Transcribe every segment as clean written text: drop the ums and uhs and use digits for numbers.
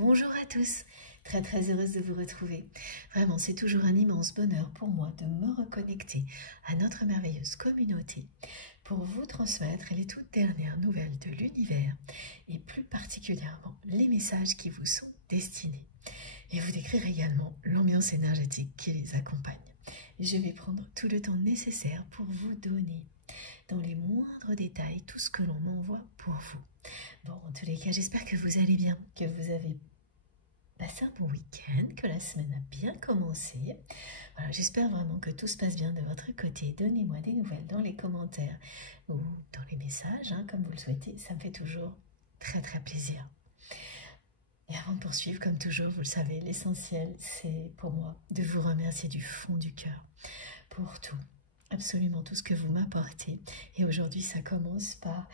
Bonjour à tous, très heureuse de vous retrouver. Vraiment, c'est toujours un immense bonheur pour moi de me reconnecter à notre merveilleuse communauté pour vous transmettre les toutes dernières nouvelles de l'univers et plus particulièrement les messages qui vous sont destinés et vous décrire également l'ambiance énergétique qui les accompagne. Je vais prendre tout le temps nécessaire pour vous donner dans les moindres détails tout ce que l'on m'envoie pour vous. Bon, en tous les cas, j'espère que vous allez bien, que vous avez passé un bon week-end, que la semaine a bien commencé. Voilà, j'espère vraiment que tout se passe bien de votre côté. Donnez-moi des nouvelles dans les commentaires ou dans les messages, comme vous le souhaitez. Ça me fait toujours très plaisir. Et avant de poursuivre, comme toujours, vous le savez, l'essentiel, c'est pour moi de vous remercier du fond du cœur pour tout, absolument tout ce que vous m'apportez. Et aujourd'hui, ça commence par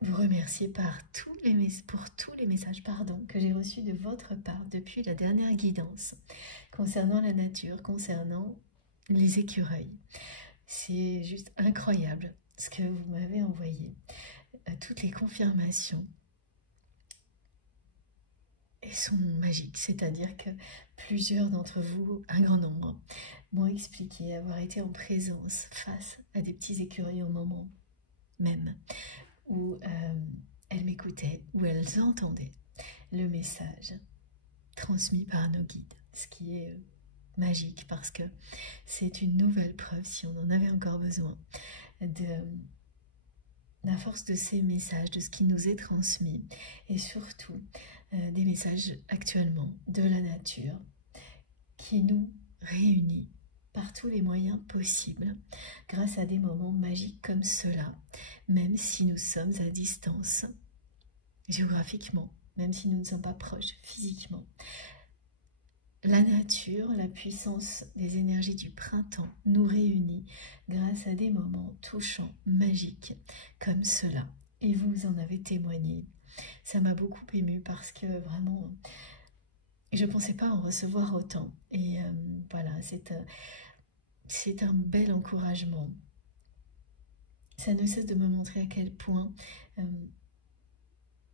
vous remercier pour tous les messages que j'ai reçus de votre part depuis la dernière guidance concernant la nature, concernant les écureuils. C'est juste incroyable ce que vous m'avez envoyé, toutes les confirmations. Elles sont magiques, c'est-à-dire que plusieurs d'entre vous, un grand nombre, m'ont expliqué avoir été en présence face à des petits écureuils au moment même où elles m'écoutaient, où elles entendaient le message transmis par nos guides, ce qui est magique parce que c'est une nouvelle preuve, si on en avait encore besoin, de la force de ces messages, de ce qui nous est transmis et surtout des messages actuellement de la nature qui nous réunit par tous les moyens possibles, grâce à des moments magiques comme cela, même si nous sommes à distance géographiquement, même si nous ne sommes pas proches physiquement. La nature, la puissance des énergies du printemps nous réunit grâce à des moments touchants, magiques comme cela. Et vous en avez témoigné. Ça m'a beaucoup émue parce que vraiment, je ne pensais pas en recevoir autant. Et voilà, c'est un bel encouragement. Ça ne cesse de me montrer à quel point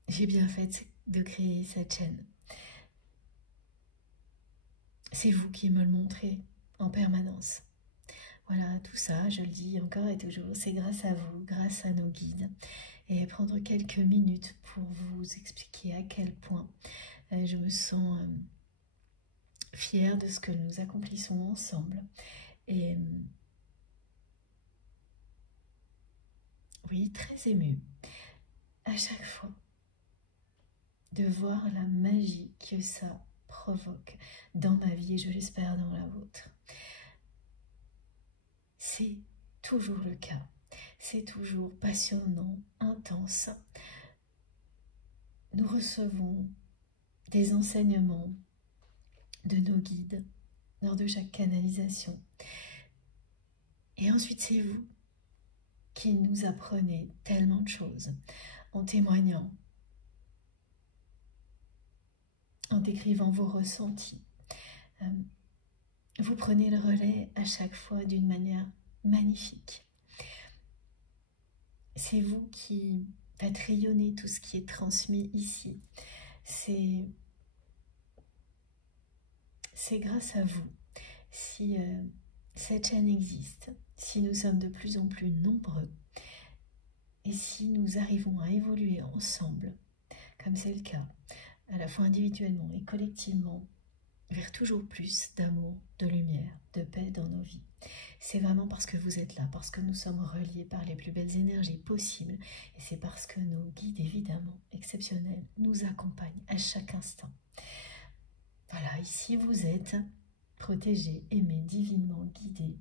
j'ai bien fait de créer cette chaîne. C'est vous qui me le montrez en permanence. Voilà, tout ça, je le dis encore et toujours, c'est grâce à vous, grâce à nos guides. Et prendre quelques minutes pour vous expliquer à quel point je me sens fière de ce que nous accomplissons ensemble. Et oui, très émue à chaque fois de voir la magie que ça provoque dans ma vie et je l'espère dans la vôtre. C'est toujours le cas, c'est toujours passionnant, intense. Nous recevons des enseignements de nos guides lors de chaque canalisation. Et ensuite, c'est vous qui nous apprenez tellement de choses en témoignant, en décrivant vos ressentis. Vous prenez le relais à chaque fois d'une manière magnifique. C'est vous qui faites rayonner tout ce qui est transmis ici. C'est grâce à vous si cette chaîne existe, si nous sommes de plus en plus nombreux et si nous arrivons à évoluer ensemble, comme c'est le cas, à la fois individuellement et collectivement, vers toujours plus d'amour, de lumière, de paix dans nos vies. C'est vraiment parce que vous êtes là, parce que nous sommes reliés par les plus belles énergies possibles et c'est parce que nos guides, évidemment, exceptionnels, nous accompagnent à chaque instant. Voilà, ici vous êtes protégés, aimés, divinement guidés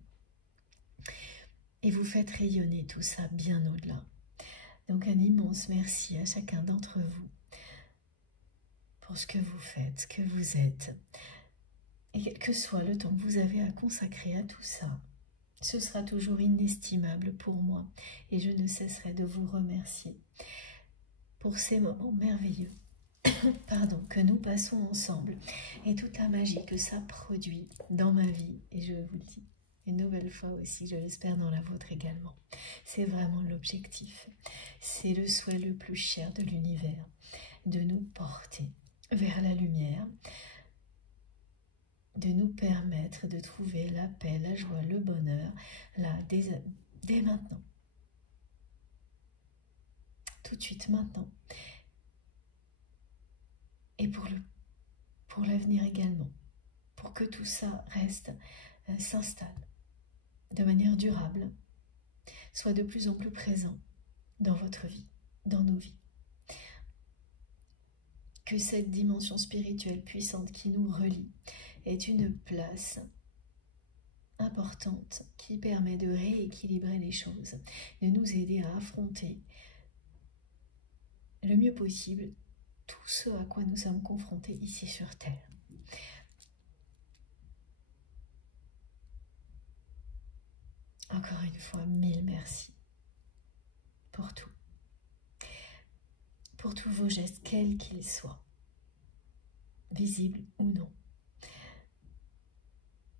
et vous faites rayonner tout ça bien au-delà. Donc un immense merci à chacun d'entre vous pour ce que vous faites, ce que vous êtes. Et quel que soit le temps que vous avez à consacrer à tout ça, ce sera toujours inestimable pour moi et je ne cesserai de vous remercier pour ces moments merveilleux que nous passons ensemble et toute la magie que ça produit dans ma vie. Et je vous le dis une nouvelle fois aussi, je l'espère dans la vôtre également. C'est vraiment l'objectif. C'est le souhait le plus cher de l'univers, de nous porter vers la lumière, de nous permettre de trouver la paix, la joie, le bonheur, là, dès maintenant. Tout de suite, maintenant. Et pour l'avenir également. Pour que tout ça reste, s'installe de manière durable, soit de plus en plus présent dans votre vie, dans nos vies. Que cette dimension spirituelle puissante qui nous relie est une place importante qui permet de rééquilibrer les choses, de nous aider à affronter le mieux possible tout ce à quoi nous sommes confrontés ici sur Terre. Encore une fois, mille merci pour tout. Pour tous vos gestes, quels qu'ils soient, visibles ou non.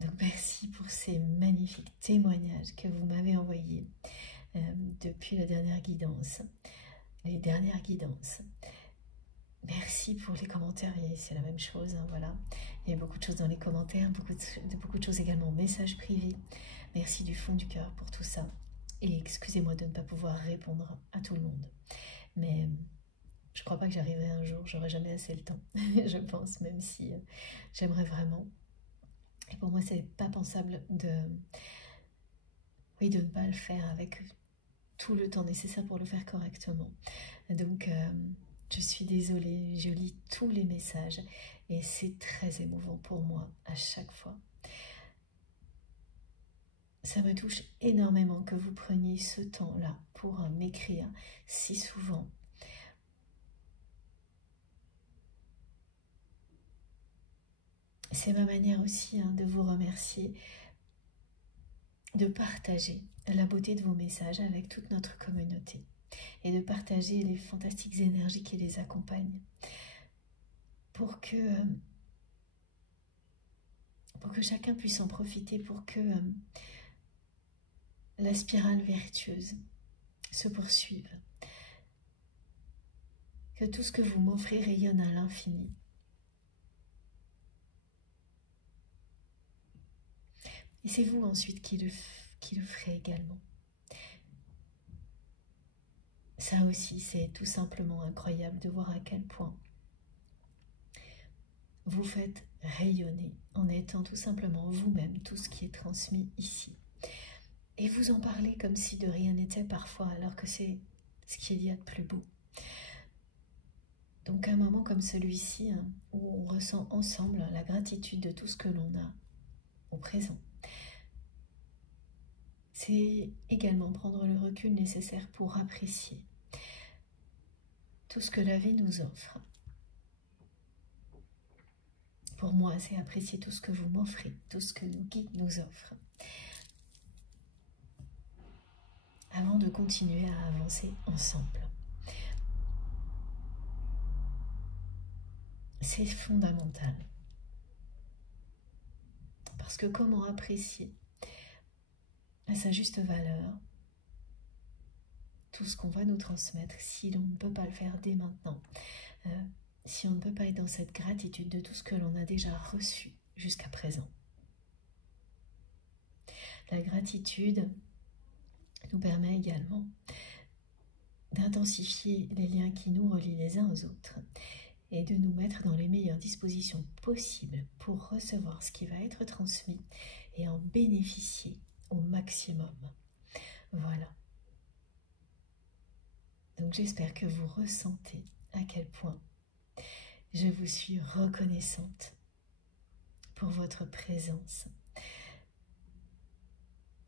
Donc merci pour ces magnifiques témoignages que vous m'avez envoyés depuis la dernière guidance, les dernières guidances. Merci pour les commentaires, c'est la même chose, hein, voilà. Il y a beaucoup de choses dans les commentaires, beaucoup de choses également en messages privés. Merci du fond du cœur pour tout ça. Et excusez-moi de ne pas pouvoir répondre à tout le monde. Mais je ne crois pas que j'arriverai un jour, j'aurai jamais assez le temps, je pense, même si j'aimerais vraiment. Et pour moi, c'est pas pensable de ne pas le faire avec tout le temps nécessaire pour le faire correctement. Donc, je suis désolée, je lis tous les messages et c'est très émouvant pour moi à chaque fois. Ça me touche énormément que vous preniez ce temps-là pour m'écrire si souvent. C'est ma manière aussi de vous remercier, de partager la beauté de vos messages avec toute notre communauté et de partager les fantastiques énergies qui les accompagnent pour que chacun puisse en profiter, pour que la spirale vertueuse se poursuive, que tout ce que vous m'offrez rayonne à l'infini. Et c'est vous ensuite qui le ferez également. Ça aussi, c'est tout simplement incroyable de voir à quel point vous faites rayonner en étant tout simplement vous-même tout ce qui est transmis ici. Et vous en parlez comme si de rien n'était parfois, alors que c'est ce qu'il y a de plus beau. Donc un moment comme celui-ci, où on ressent ensemble la gratitude de tout ce que l'on a au présent, c'est également prendre le recul nécessaire pour apprécier tout ce que la vie nous offre. Pour moi, c'est apprécier tout ce que vous m'offrez, tout ce que nos guides nous offrent, avant de continuer à avancer ensemble. C'est fondamental. Parce que comment apprécier à sa juste valeur tout ce qu'on va nous transmettre si l'on ne peut pas le faire dès maintenant, si on ne peut pas être dans cette gratitude de tout ce que l'on a déjà reçu jusqu'à présent. La gratitude nous permet également d'intensifier les liens qui nous relient les uns aux autres et de nous mettre dans les meilleures dispositions possibles pour recevoir ce qui va être transmis et en bénéficier au maximum. Voilà. Donc j'espère que vous ressentez à quel point je vous suis reconnaissante pour votre présence,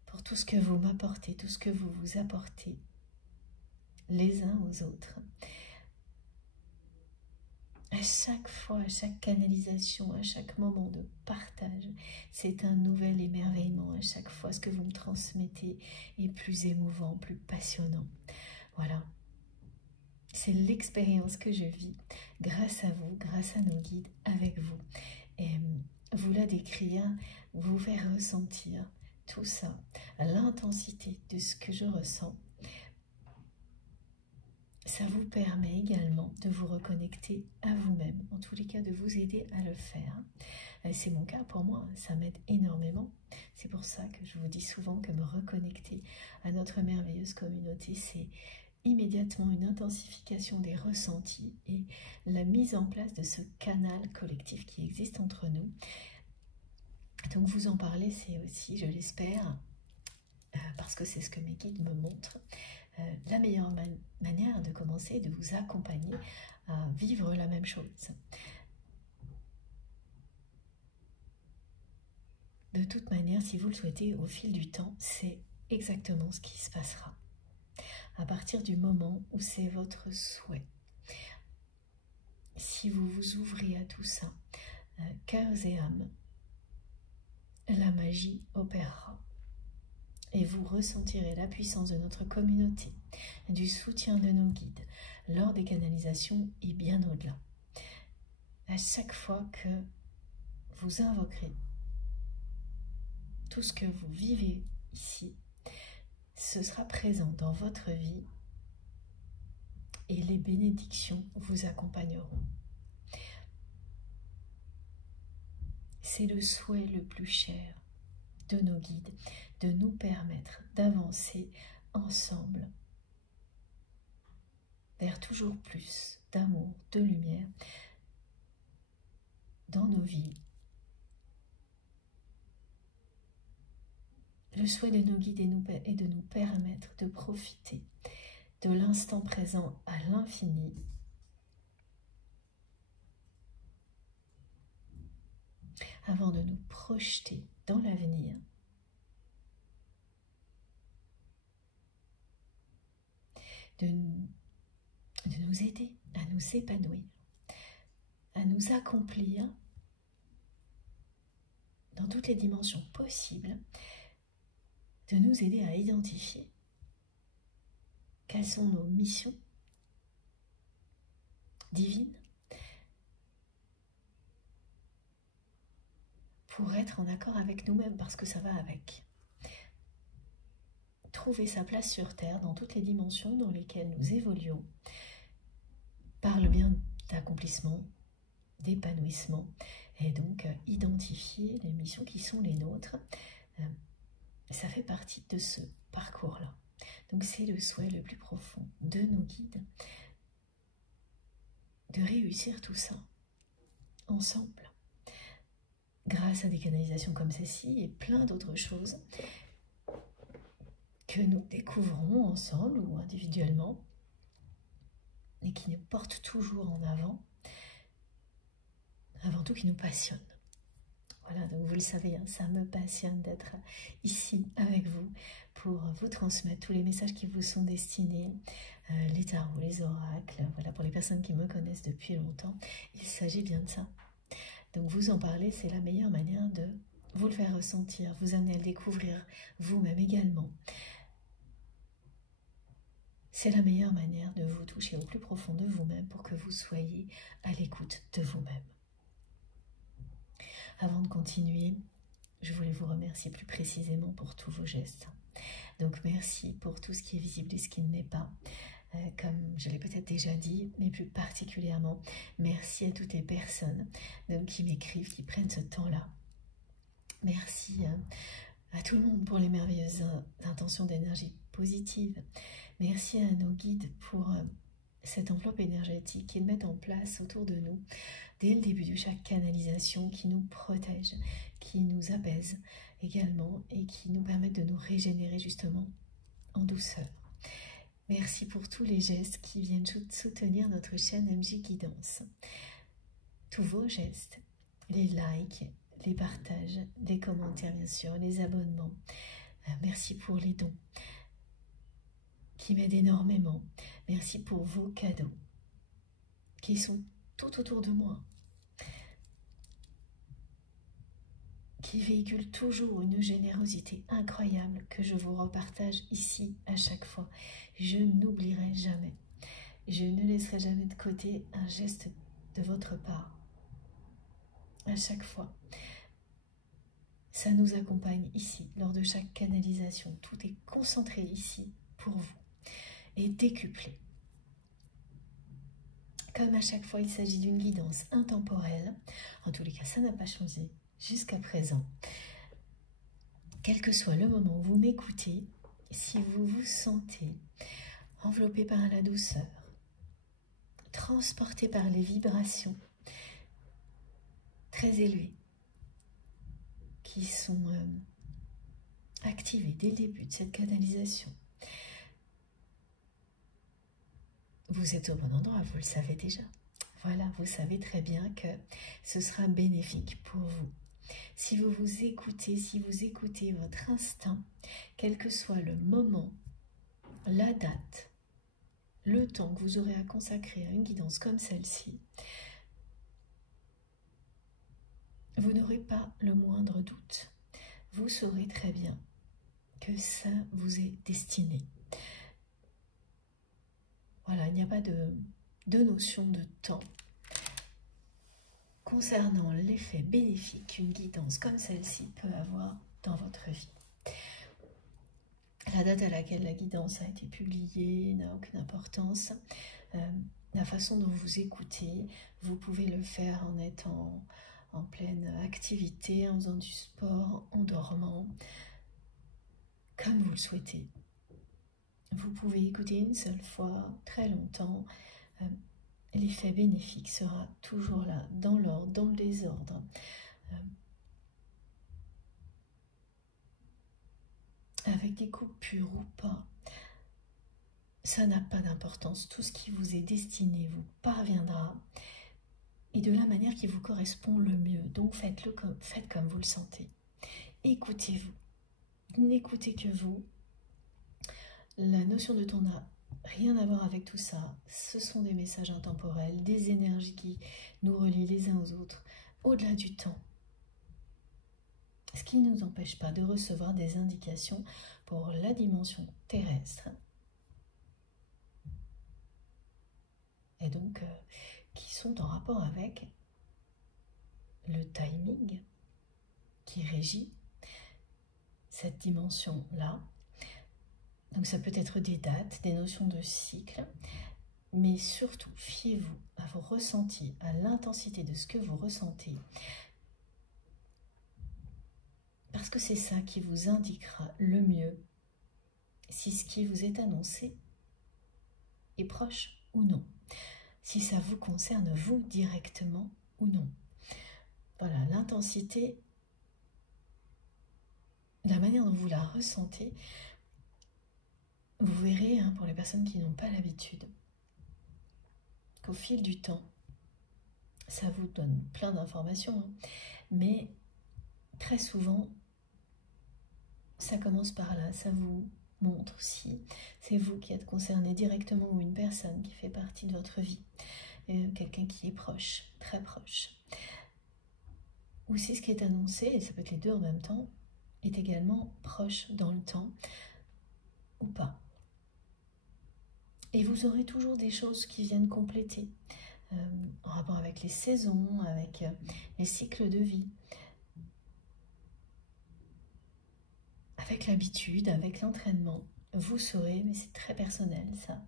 pour tout ce que vous m'apportez, tout ce que vous vous apportez les uns aux autres. À chaque fois, à chaque canalisation, à chaque moment de partage, c'est un nouvel émerveillement. À chaque fois, ce que vous me transmettez est plus émouvant, plus passionnant. Voilà. C'est l'expérience que je vis grâce à vous, grâce à nos guides, avec vous. Et vous la décrire, vous faire ressentir tout ça, l'intensité de ce que je ressens. ça vous permet également de vous reconnecter à vous-même, en tous les cas de vous aider à le faire. C'est mon cas pour moi, ça m'aide énormément. C'est pour ça que je vous dis souvent que me reconnecter à notre merveilleuse communauté, c'est immédiatement une intensification des ressentis et la mise en place de ce canal collectif qui existe entre nous. Donc vous en parler, c'est aussi, je l'espère, parce que c'est ce que mes guides me montrent, la meilleure manière de commencer, de vous accompagner à vivre la même chose. De toute manière, si vous le souhaitez, au fil du temps, c'est exactement ce qui se passera. À partir du moment où c'est votre souhait. Si vous vous ouvrez à tout ça, cœurs et âme, la magie opérera. Et vous ressentirez la puissance de notre communauté, du soutien de nos guides, lors des canalisations et bien au-delà. À chaque fois que vous invoquerez tout ce que vous vivez ici, ce sera présent dans votre vie et les bénédictions vous accompagneront. C'est le souhait le plus cher de nos guides, de nous permettre d'avancer ensemble vers toujours plus d'amour, de lumière dans nos vies. Le souhait de nos guides est de nous permettre de profiter de l'instant présent à l'infini, avant de nous projeter dans l'avenir, de nous aider à nous épanouir, à nous accomplir dans toutes les dimensions possibles, de nous aider à identifier quelles sont nos missions divines pour être en accord avec nous-mêmes, parce que ça va avec. Trouver sa place sur Terre dans toutes les dimensions dans lesquelles nous évoluons, par le bien d'accomplissement, d'épanouissement, et donc identifier les missions qui sont les nôtres. Ça fait partie de ce parcours-là. Donc c'est le souhait le plus profond de nos guides, de réussir tout ça ensemble, grâce à des canalisations comme celle-ci et plein d'autres choses que nous découvrons ensemble ou individuellement et qui nous portent toujours en avant tout qui nous passionnent. Voilà, donc vous le savez, hein, ça me passionne d'être ici avec vous pour vous transmettre tous les messages qui vous sont destinés, les tarots, les oracles, voilà, pour les personnes qui me connaissent depuis longtemps, il s'agit bien de ça. Donc vous en parler, c'est la meilleure manière de vous le faire ressentir, vous amener à le découvrir vous-même également. C'est la meilleure manière de vous toucher au plus profond de vous-même pour que vous soyez à l'écoute de vous-même. Avant de continuer, je voulais vous remercier plus précisément pour tous vos gestes. Donc merci pour tout ce qui est visible et ce qui ne l'est pas. Comme je l'ai peut-être déjà dit, mais plus particulièrement, merci à toutes les personnes donc, qui m'écrivent, qui prennent ce temps-là. Merci à tout le monde pour les merveilleuses intentions d'énergie positive. Merci à nos guides pour cette enveloppe énergétique qu'ils mettent en place autour de nous dès le début de chaque canalisation, qui nous protège, qui nous apaise également et qui nous permettent de nous régénérer justement en douceur. Merci pour tous les gestes qui viennent soutenir notre chaîne MJ Guidance. Tous vos gestes, les likes, les partages, les commentaires bien sûr, les abonnements. Merci pour les dons qui m'aident énormément. Merci pour vos cadeaux qui sont tout autour de moi, qui véhicule toujours une générosité incroyable que je vous repartage ici à chaque fois. Je n'oublierai jamais, je ne laisserai jamais de côté un geste de votre part. À chaque fois, ça nous accompagne ici, lors de chaque canalisation. Tout est concentré ici pour vous et décuplé. Comme à chaque fois, il s'agit d'une guidance intemporelle. En tous les cas, ça n'a pas changé jusqu'à présent. Quel que soit le moment où vous m'écoutez, si vous vous sentez enveloppé par la douceur, transporté par les vibrations très élevées qui sont activées dès le début de cette canalisation, vous êtes au bon endroit, vous le savez déjà. Voilà, vous savez très bien que ce sera bénéfique pour vous. Si vous vous écoutez, si vous écoutez votre instinct, quel que soit le moment, la date, le temps que vous aurez à consacrer à une guidance comme celle-ci, vous n'aurez pas le moindre doute. Vous saurez très bien que ça vous est destiné. Voilà, il n'y a pas de notion de temps concernant l'effet bénéfique qu'une guidance comme celle-ci peut avoir dans votre vie. La date à laquelle la guidance a été publiée n'a aucune importance. La façon dont vous écoutez, vous pouvez le faire en étant en pleine activité, en faisant du sport, en dormant, comme vous le souhaitez. Vous pouvez écouter une seule fois, très longtemps. L'effet bénéfique sera toujours là, dans l'ordre, dans le désordre. Avec des coupures ou pas, ça n'a pas d'importance. Tout ce qui vous est destiné vous parviendra et de la manière qui vous correspond le mieux. Donc faites comme vous le sentez. Écoutez-vous. N'écoutez que vous. La notion de temps n'a rien à voir avec tout ça. Ce sont des messages intemporels, des énergies qui nous relient les uns aux autres, au-delà du temps. Ce qui ne nous empêche pas de recevoir des indications pour la dimension terrestre. Et donc, qui sont en rapport avec le timing qui régit cette dimension-là. Donc ça peut être des dates, des notions de cycle, mais surtout, fiez-vous à vos ressentis, à l'intensité de ce que vous ressentez, parce que c'est ça qui vous indiquera le mieux si ce qui vous est annoncé est proche ou non, si ça vous concerne vous directement ou non. Voilà, l'intensité, la manière dont vous la ressentez, vous verrez, hein, pour les personnes qui n'ont pas l'habitude, qu'au fil du temps, ça vous donne plein d'informations, hein, mais très souvent, ça commence par là, ça vous montre si c'est vous qui êtes concerné directement ou une personne qui fait partie de votre vie, quelqu'un qui est proche, très proche. Ou si ce qui est annoncé, et ça peut être les deux en même temps, est également proche dans le temps ou pas. Et vous aurez toujours des choses qui viennent compléter, en rapport avec les saisons, avec les cycles de vie, avec l'habitude, avec l'entraînement. Vous saurez, mais c'est très personnel ça,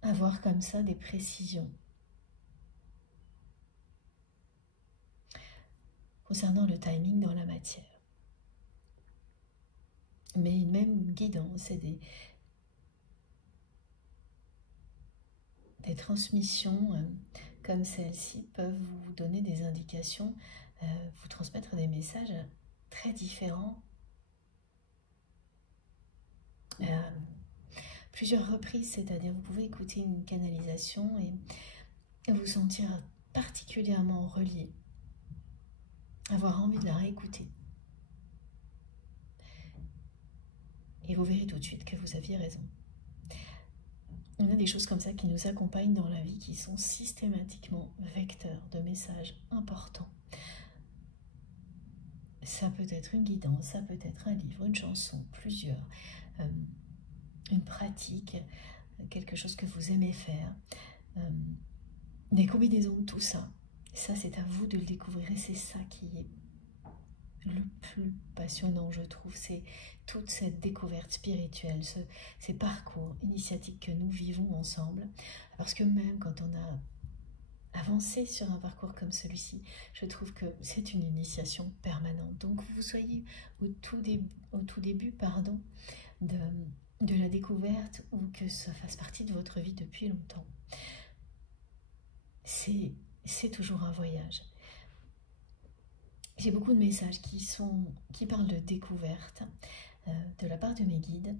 avoir comme ça des précisions. Concernant le timing dans la matière. Mais une même guidance et des transmissions comme celle-ci peuvent vous donner des indications, vous transmettre des messages très différents. Plusieurs reprises, c'est-à-dire vous pouvez écouter une canalisation et vous sentir particulièrement relié, avoir envie de la réécouter. Et vous verrez tout de suite que vous aviez raison. On a des choses comme ça qui nous accompagnent dans la vie, qui sont systématiquement vecteurs de messages importants. Ça peut être une guidance, ça peut être un livre, une chanson, plusieurs, une pratique, quelque chose que vous aimez faire, des combinaisons de tout ça. Ça, c'est à vous de le découvrir et c'est ça qui est le plus passionnant, je trouve, c'est toute cette découverte spirituelle, ces parcours initiatiques que nous vivons ensemble. Parce que même quand on a avancé sur un parcours comme celui-ci, je trouve que c'est une initiation permanente. Donc vous soyez au tout début pardon, de la découverte ou que ça fasse partie de votre vie depuis longtemps. C'est toujours un voyage. J'ai beaucoup de messages qui parlent de découverte de la part de mes guides,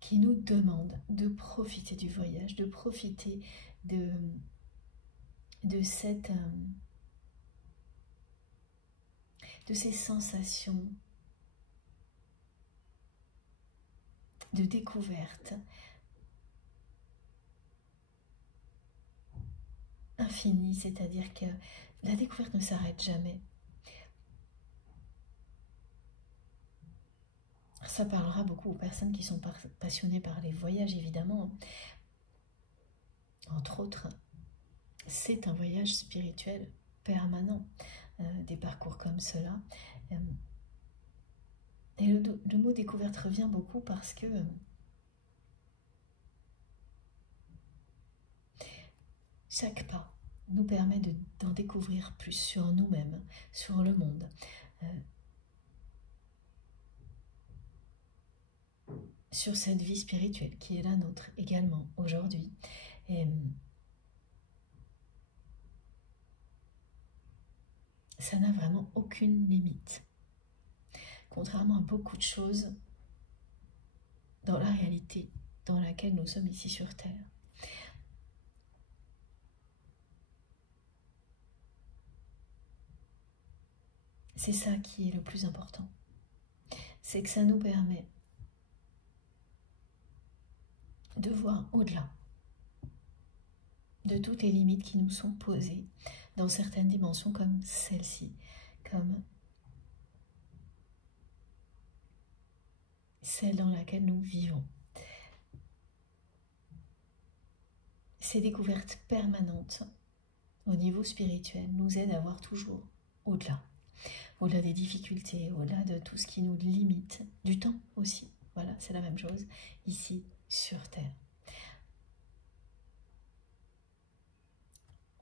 qui nous demandent de profiter du voyage, de profiter de ces sensations de découverte infinie, c'est-à-dire que la découverte ne s'arrête jamais. Ça parlera beaucoup aux personnes qui sont passionnées par les voyages, évidemment. Entre autres, c'est un voyage spirituel permanent, des parcours comme cela. Et le mot découverte revient beaucoup parce que chaque pas nous permet d'en découvrir plus sur nous-mêmes, sur le monde. Sur cette vie spirituelle qui est la nôtre également aujourd'hui. Et ça n'a vraiment aucune limite. Contrairement à beaucoup de choses dans la réalité dans laquelle nous sommes ici sur Terre. C'est ça qui est le plus important. C'est que ça nous permet de voir au-delà de toutes les limites qui nous sont posées dans certaines dimensions comme celle-ci, comme celle dans laquelle nous vivons. Ces découvertes permanentes au niveau spirituel nous aident à voir toujours au-delà. Au-delà des difficultés, au-delà de tout ce qui nous limite, du temps aussi. Voilà, c'est la même chose ici sur Terre.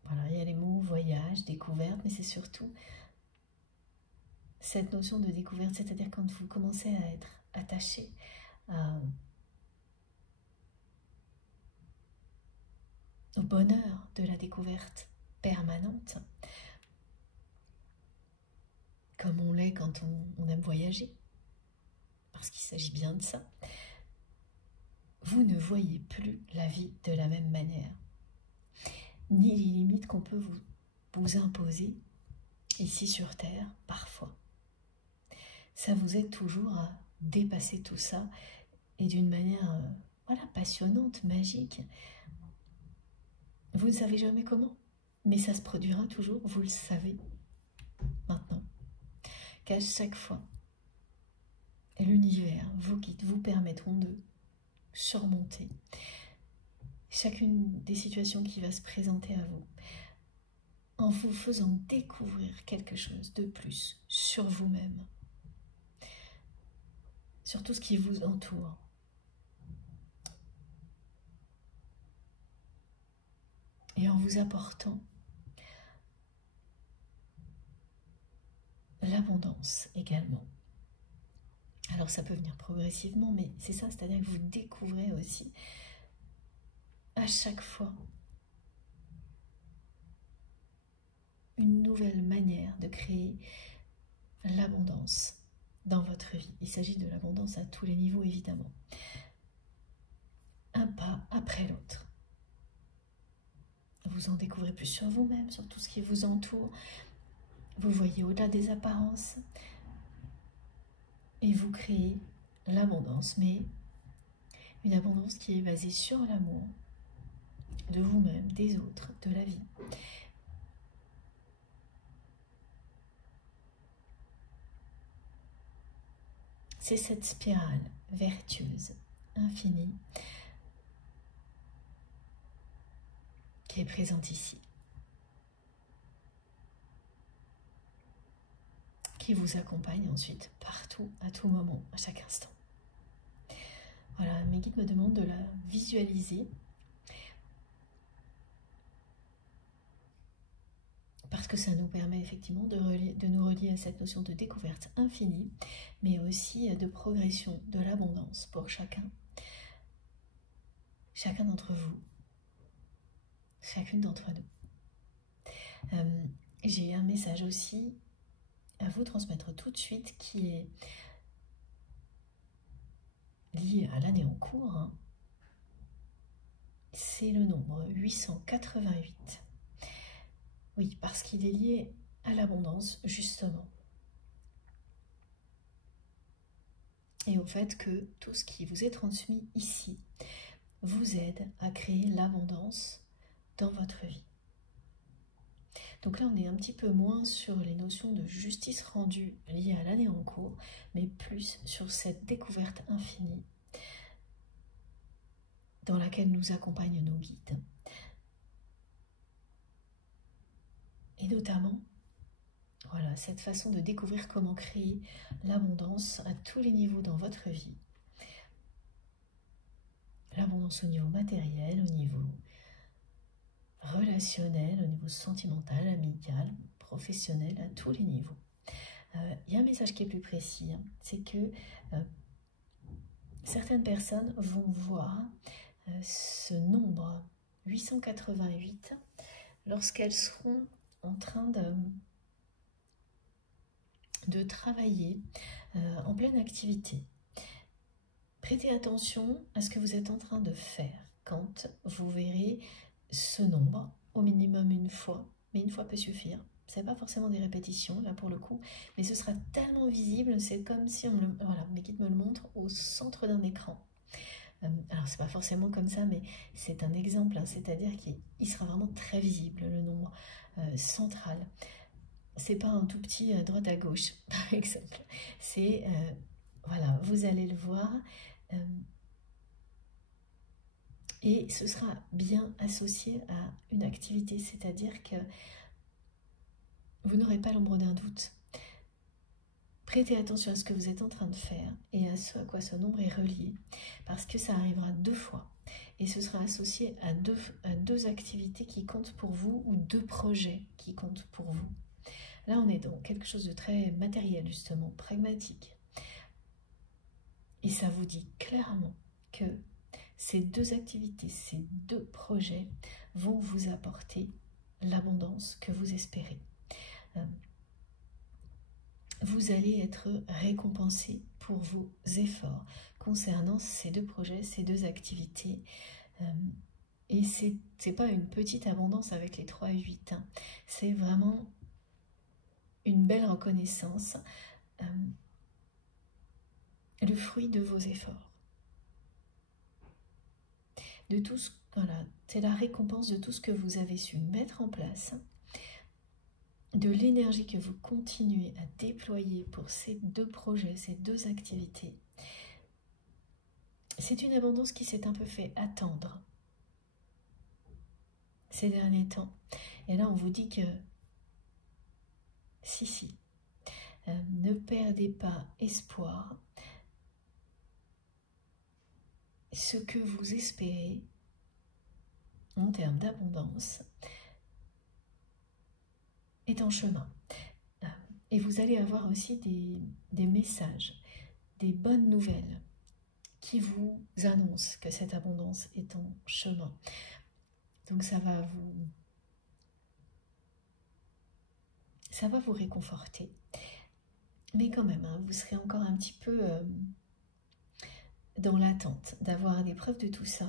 Voilà, il y a les mots voyage, découverte, mais c'est surtout cette notion de découverte, c'est-à-dire quand vous commencez à être attaché au bonheur de la découverte permanente, comme on l'est quand on aime voyager, parce qu'il s'agit bien de ça, vous ne voyez plus la vie de la même manière, ni les limites qu'on peut vous imposer ici sur Terre, parfois. Ça vous aide toujours à dépasser tout ça, et d'une manière voilà, passionnante, magique. Vous ne savez jamais comment, mais ça se produira toujours, vous le savez maintenant. Qu'à chaque fois, l'univers, vos guides vous permettront de surmonter chacune des situations qui va se présenter à vous, en vous faisant découvrir quelque chose de plus sur vous-même, sur tout ce qui vous entoure. Et en vous apportant l'abondance également. Alors ça peut venir progressivement, mais c'est ça, c'est-à-dire que vous découvrez aussi à chaque fois une nouvelle manière de créer l'abondance dans votre vie. Il s'agit de l'abondance à tous les niveaux, évidemment. Un pas après l'autre. Vous en découvrez plus sur vous-même, sur tout ce qui vous entoure. Vous voyez au-delà des apparences. Et vous créez l'abondance, mais une abondance qui est basée sur l'amour de vous-même, des autres, de la vie. C'est cette spirale vertueuse, infinie, qui est présente ici, qui vous accompagne ensuite partout, à tout moment, à chaque instant. Voilà, mes guides me demandent de la visualiser parce que ça nous permet effectivement de nous relier à cette notion de découverte infinie, mais aussi de progression, de l'abondance pour chacun d'entre vous, chacune d'entre nous. J'ai un message aussi à vous transmettre tout de suite qui est lié à l'année en cours. C'est le nombre 888. Oui, parce qu'il est lié à l'abondance, justement. Et au fait que tout ce qui vous est transmis ici vous aide à créer l'abondance dans votre vie. Donc là, on est un petit peu moins sur les notions de justice rendue liées à l'année en cours, mais plus sur cette découverte infinie dans laquelle nous accompagnent nos guides. Et notamment, voilà, cette façon de découvrir comment créer l'abondance à tous les niveaux dans votre vie. L'abondance au niveau matériel, au niveau relationnel, au niveau sentimental, amical, professionnel, à tous les niveaux. Il y a un message qui est plus précis, c'est que certaines personnes vont voir ce nombre 888 lorsqu'elles seront en train de travailler en pleine activité. Prêtez attention à ce que vous êtes en train de faire quand vous verrez ce nombre au minimum une fois, mais une fois peut suffire. Ce n'est pas forcément des répétitions là pour le coup, mais ce sera tellement visible, c'est comme si voilà, mes guides me le montrent au centre d'un écran. Alors c'est pas forcément comme ça, mais c'est un exemple, c'est-à-dire qu'il sera vraiment très visible, le nombre central. C'est pas un tout petit droite à gauche, par exemple. C'est, voilà, vous allez le voir, et ce sera bien associé à une activité, c'est-à-dire que vous n'aurez pas l'ombre d'un doute. Prêtez attention à ce que vous êtes en train de faire et à ce à quoi ce nombre est relié, parce que ça arrivera 2 fois. Et ce sera associé à deux activités qui comptent pour vous ou 2 projets qui comptent pour vous. Là, on est dans quelque chose de très matériel, justement, pragmatique. Et ça vous dit clairement que ces 2 activités, ces 2 projets vont vous apporter l'abondance que vous espérez. Vous allez être récompensé pour vos efforts concernant ces 2 projets, ces 2 activités. Et c'est pas une petite abondance avec les 3 et 8. C'est vraiment une belle reconnaissance, le fruit de vos efforts. De tout ce, voilà, c'est la récompense de tout ce que vous avez su mettre en place, de l'énergie que vous continuez à déployer pour ces 2 projets, ces 2 activités. C'est une abondance qui s'est un peu fait attendre ces derniers temps. Et là, on vous dit que si, ne perdez pas espoir. Ce que vous espérez en termes d'abondance est en chemin. Et vous allez avoir aussi des messages, des bonnes nouvelles qui vous annoncent que cette abondance est en chemin. Donc ça va vous réconforter. Mais quand même, vous serez encore un petit peu dans l'attente d'avoir des preuves de tout ça.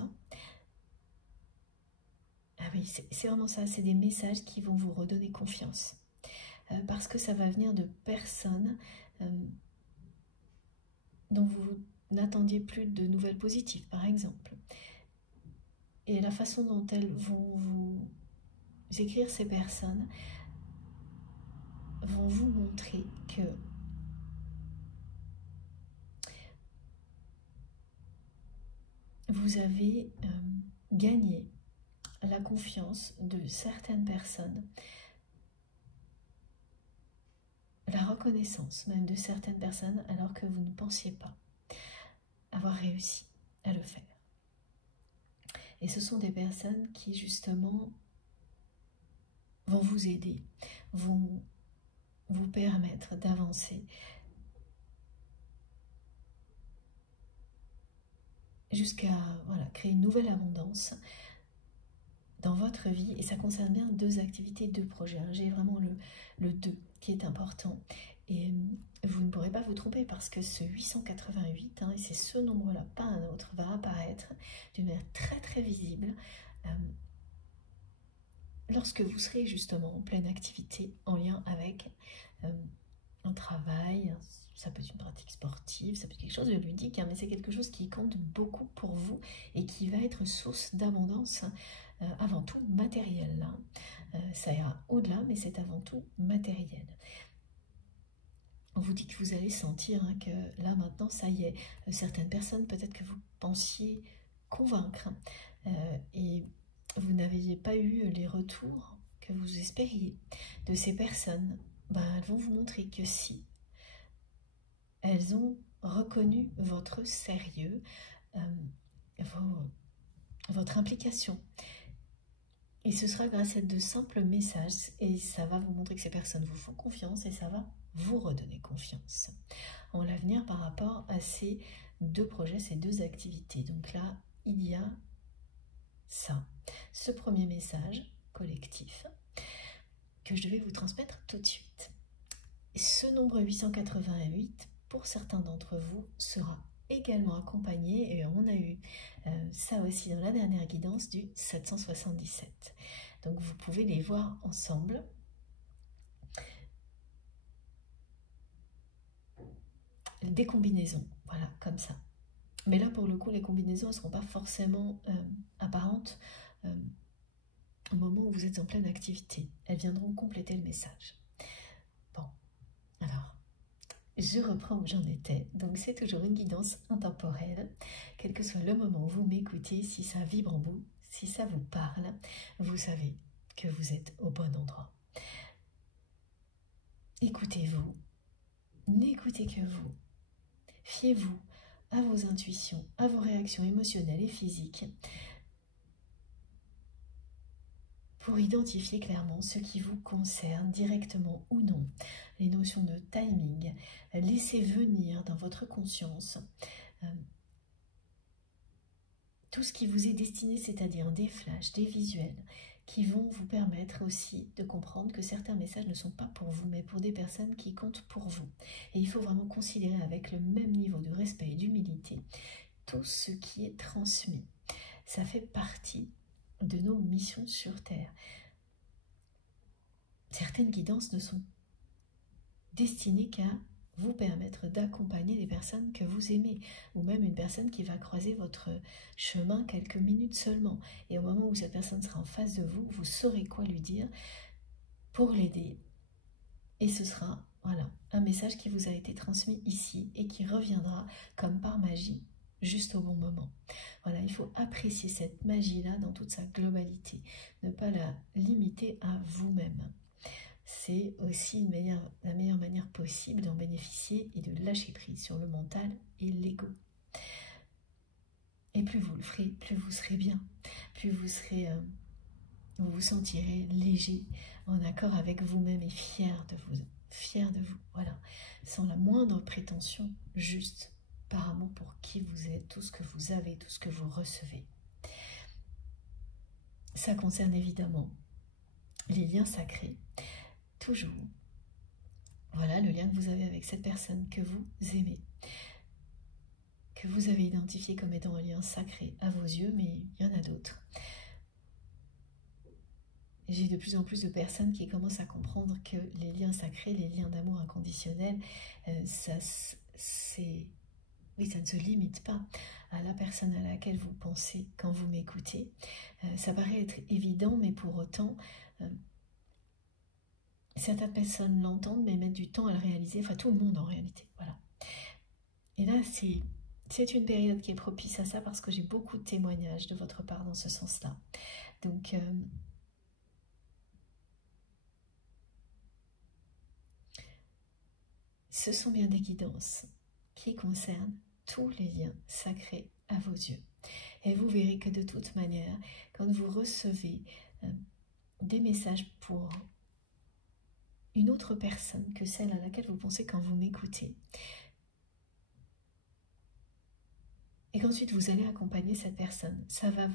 Ah oui, c'est vraiment ça, c'est des messages qui vont vous redonner confiance. Parce que ça va venir de personnes dont vous n'attendiez plus de nouvelles positives, par exemple. Et la façon dont elles vont vous écrire, ces personnes, vont vous montrer que vous avez gagné la confiance de certaines personnes la reconnaissance même de certaines personnes alors que vous ne pensiez pas avoir réussi à le faire. Et ce sont des personnes qui justement vont vous aider, vont vous permettre d'avancer jusqu'à créer une nouvelle abondance dans votre vie. Et ça concerne bien 2 activités, 2 projets. J'ai vraiment le 2 qui est important. Et vous ne pourrez pas vous tromper parce que ce 888, et c'est ce nombre-là, pas un autre, va apparaître d'une manière très très visible lorsque vous serez justement en pleine activité en lien avec un travail. Ça peut être une pratique sportive, ça peut être quelque chose de ludique, mais c'est quelque chose qui compte beaucoup pour vous et qui va être source d'abondance avant tout matériel. Ça ira au-delà, mais c'est avant tout matériel. On vous dit que vous allez sentir que là maintenant ça y est, certaines personnes peut-être que vous pensiez convaincre et vous n'aviez pas eu les retours que vous espériez de ces personnes. Elles vont vous montrer que si elles ont reconnu votre sérieux, votre implication. Et ce sera grâce à de simples messages et ça va vous montrer que ces personnes vous font confiance et ça va vous redonner confiance en l'avenir par rapport à ces 2 projets, ces 2 activités. Donc là, il y a ça, ce premier message collectif que je vais vous transmettre tout de suite. Et ce nombre 888, pour certains d'entre vous, sera également accompagné, et on a eu ça aussi dans la dernière guidance, du 777. Donc vous pouvez les voir ensemble. Des combinaisons, voilà, comme ça. Mais là, pour le coup, les combinaisons ne seront pas forcément apparentes au moment où vous êtes en pleine activité. Elles viendront compléter le message. Bon, alors, je reprends où j'en étais. Donc, c'est toujours une guidance intemporelle. Quel que soit le moment où vous m'écoutez, si ça vibre en vous, si ça vous parle, vous savez que vous êtes au bon endroit. Écoutez-vous, n'écoutez que vous. Fiez-vous à vos intuitions, à vos réactions émotionnelles et physiques pour identifier clairement ce qui vous concerne directement ou non. Les notions de timing, laissez venir dans votre conscience tout ce qui vous est destiné, c'est-à-dire des flashs, des visuels, qui vont vous permettre aussi de comprendre que certains messages ne sont pas pour vous, mais pour des personnes qui comptent pour vous. Et il faut vraiment considérer avec le même niveau de respect et d'humilité tout ce qui est transmis. Ça fait partie de nos missions sur Terre. Certaines guidances ne sont destinées qu'à vous permettre d'accompagner des personnes que vous aimez, ou même une personne qui va croiser votre chemin quelques minutes seulement. Et au moment où cette personne sera en face de vous, vous saurez quoi lui dire pour l'aider. Et ce sera, voilà, un message qui vous a été transmis ici et qui reviendra comme par magie, juste au bon moment. Voilà, il faut apprécier cette magie-là dans toute sa globalité, ne pas la limiter à vous-même. C'est aussi la meilleure manière possible d'en bénéficier et de lâcher prise sur le mental et l'ego. Et plus vous le ferez, plus vous serez bien, plus vous serez, vous vous sentirez léger, en accord avec vous-même et fier de vous, voilà, sans la moindre prétention, juste par amour pour qui vous êtes, tout ce que vous avez, tout ce que vous recevez. Ça concerne évidemment les liens sacrés. Toujours, voilà le lien que vous avez avec cette personne que vous aimez, que vous avez identifié comme étant un lien sacré à vos yeux, mais il y en a d'autres. J'ai de plus en plus de personnes qui commencent à comprendre que les liens sacrés, les liens d'amour inconditionnel, ça ne se limite pas à la personne à laquelle vous pensez quand vous m'écoutez. Ça paraît être évident, mais pour autant... certaines personnes l'entendent, mais mettent du temps à le réaliser, enfin tout le monde en réalité, voilà. Et là, c'est une période qui est propice à ça parce que j'ai beaucoup de témoignages de votre part dans ce sens-là. Donc, ce sont bien des guidances qui concernent tous les liens sacrés à vos yeux. Et vous verrez que de toute manière, quand vous recevez des messages pour une autre personne que celle à laquelle vous pensez quand vous m'écoutez, et qu'ensuite vous allez accompagner cette personne, ça va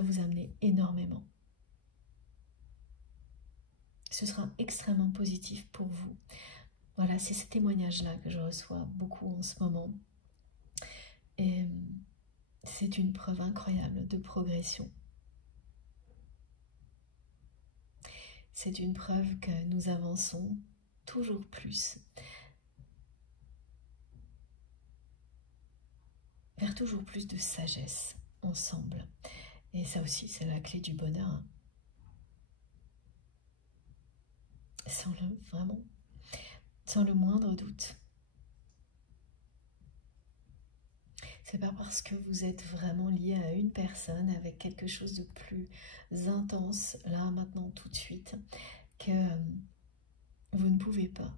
vous amener énormément. Ce sera extrêmement positif pour vous. Voilà, c'est ce témoignage-là que je reçois beaucoup en ce moment. Et c'est une preuve incroyable de progression. C'est une preuve que nous avançons toujours plus vers toujours plus de sagesse ensemble. Et ça aussi, c'est la clé du bonheur. Sans le moindre doute. C'est pas parce que vous êtes vraiment lié à une personne avec quelque chose de plus intense, là, maintenant, tout de suite, que vous ne pouvez pas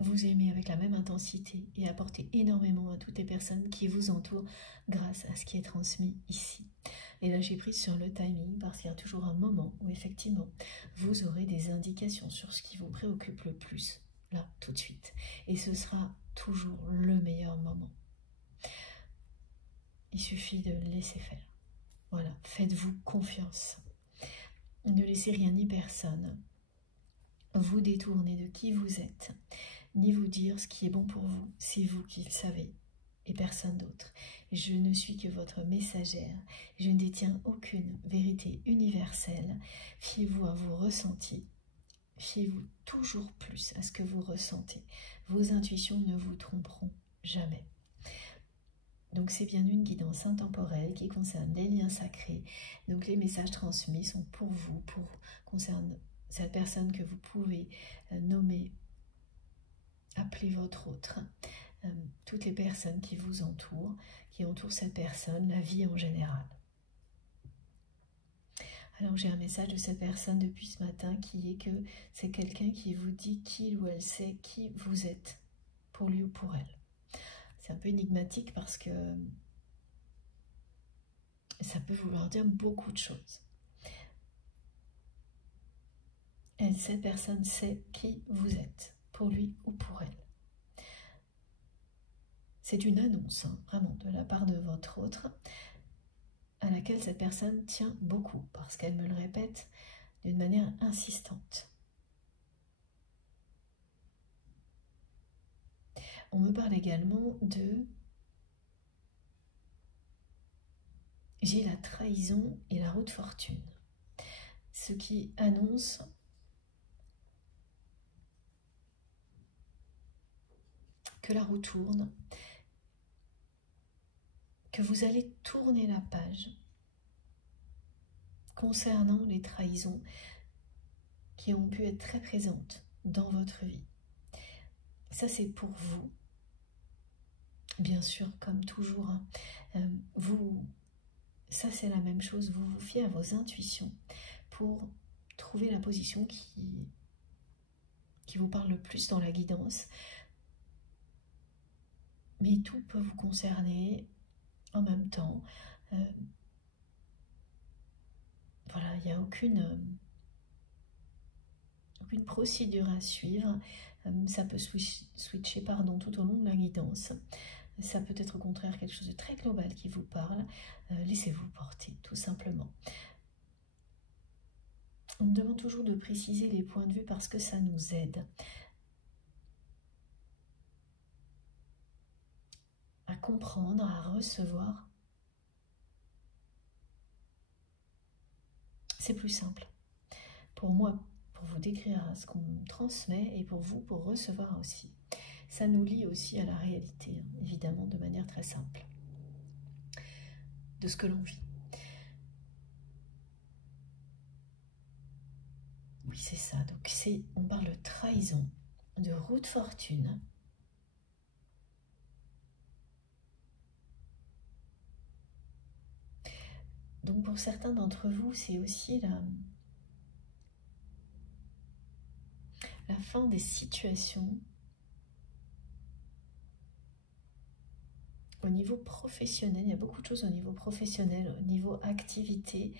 vous aimer avec la même intensité et apporter énormément à toutes les personnes qui vous entourent grâce à ce qui est transmis ici. Et là, j'ai pris sur le timing parce qu'il y a toujours un moment où effectivement, vous aurez des indications sur ce qui vous préoccupe le plus, là, tout de suite. Et ce sera toujours le meilleur moment. Il suffit de laisser faire. Voilà, faites-vous confiance. Ne laissez rien ni personne vous détourner de qui vous êtes, ni vous dire ce qui est bon pour vous. C'est vous qui le savez et personne d'autre. Je ne suis que votre messagère. Je ne détiens aucune vérité universelle. Fiez-vous à vos ressentis. Fiez-vous toujours plus à ce que vous ressentez. Vos intuitions ne vous tromperont jamais. Donc c'est bien une guidance intemporelle qui concerne les liens sacrés. Donc les messages transmis sont pour vous, concernent cette personne que vous pouvez nommer, appeler votre autre, toutes les personnes qui vous entourent, qui entourent cette personne, la vie en général. Alors j'ai un message de cette personne depuis ce matin qui est que c'est quelqu'un qui vous dit qu'il ou elle sait qui vous êtes, pour lui ou pour elle. C'est un peu énigmatique parce que ça peut vouloir dire beaucoup de choses. Cette personne sait qui vous êtes, pour lui ou pour elle. C'est une annonce, vraiment, de la part de votre autre, à laquelle cette personne tient beaucoup, parce qu'elle me le répète d'une manière insistante. On me parle également de « j'ai la trahison et la roue de fortune », ce qui annonce que la roue tourne, que vous allez tourner la page concernant les trahisons qui ont pu être très présentes dans votre vie. Ça, c'est pour vous. Bien sûr, comme toujours, ça c'est la même chose, vous vous fiez à vos intuitions pour trouver la position qui vous parle le plus dans la guidance. Mais tout peut vous concerner en même temps. Voilà, il n'y a aucune procédure à suivre. Ça peut switcher tout au long de la guidance. Ça peut être au contraire quelque chose de très global qui vous parle. Laissez-vous porter, tout simplement. On me demande toujours de préciser les points de vue parce que ça nous aide à comprendre, à recevoir. C'est plus simple. Pour moi, pour vous décrire ce qu'on me transmet et pour vous, pour recevoir aussi. Ça nous lie aussi à la réalité, évidemment, de manière très simple, de ce que l'on vit. Oui, c'est ça. Donc, on parle de trahison, de roue de fortune. Donc, pour certains d'entre vous, c'est aussi la fin des situations au niveau professionnel. Il y a beaucoup de choses au niveau professionnel, au niveau activité,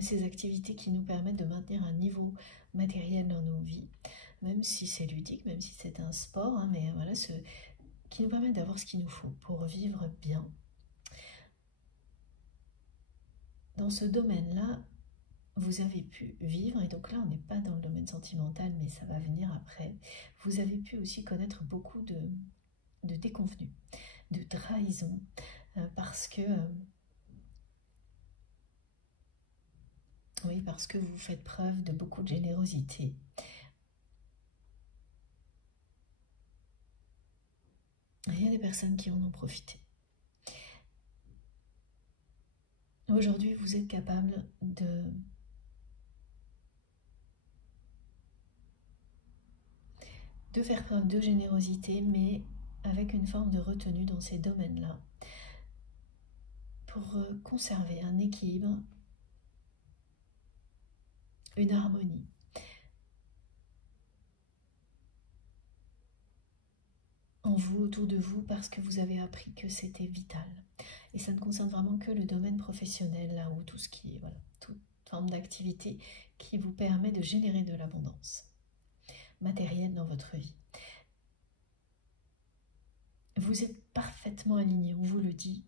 ces activités qui nous permettent de maintenir un niveau matériel dans nos vies, même si c'est ludique, même si c'est un sport, hein, mais voilà, qui nous permettent d'avoir ce qu'il nous faut pour vivre bien. Dans ce domaine-là, vous avez pu vivre, et donc là on n'est pas dans le domaine sentimental, mais ça va venir après, vous avez pu aussi connaître beaucoup de déconvenues, de trahison, parce que oui, parce que vous faites preuve de beaucoup de générosité. Il y a des personnes qui en ont profité. Aujourd'hui, vous êtes capable de faire preuve de générosité, mais avec une forme de retenue dans ces domaines-là, pour conserver un équilibre, une harmonie. En vous, autour de vous, parce que vous avez appris que c'était vital. Et ça ne concerne vraiment que le domaine professionnel, là où tout ce qui est, voilà, toute forme d'activité qui vous permet de générer de l'abondance matérielle dans votre vie. Vous êtes parfaitement aligné, on vous le dit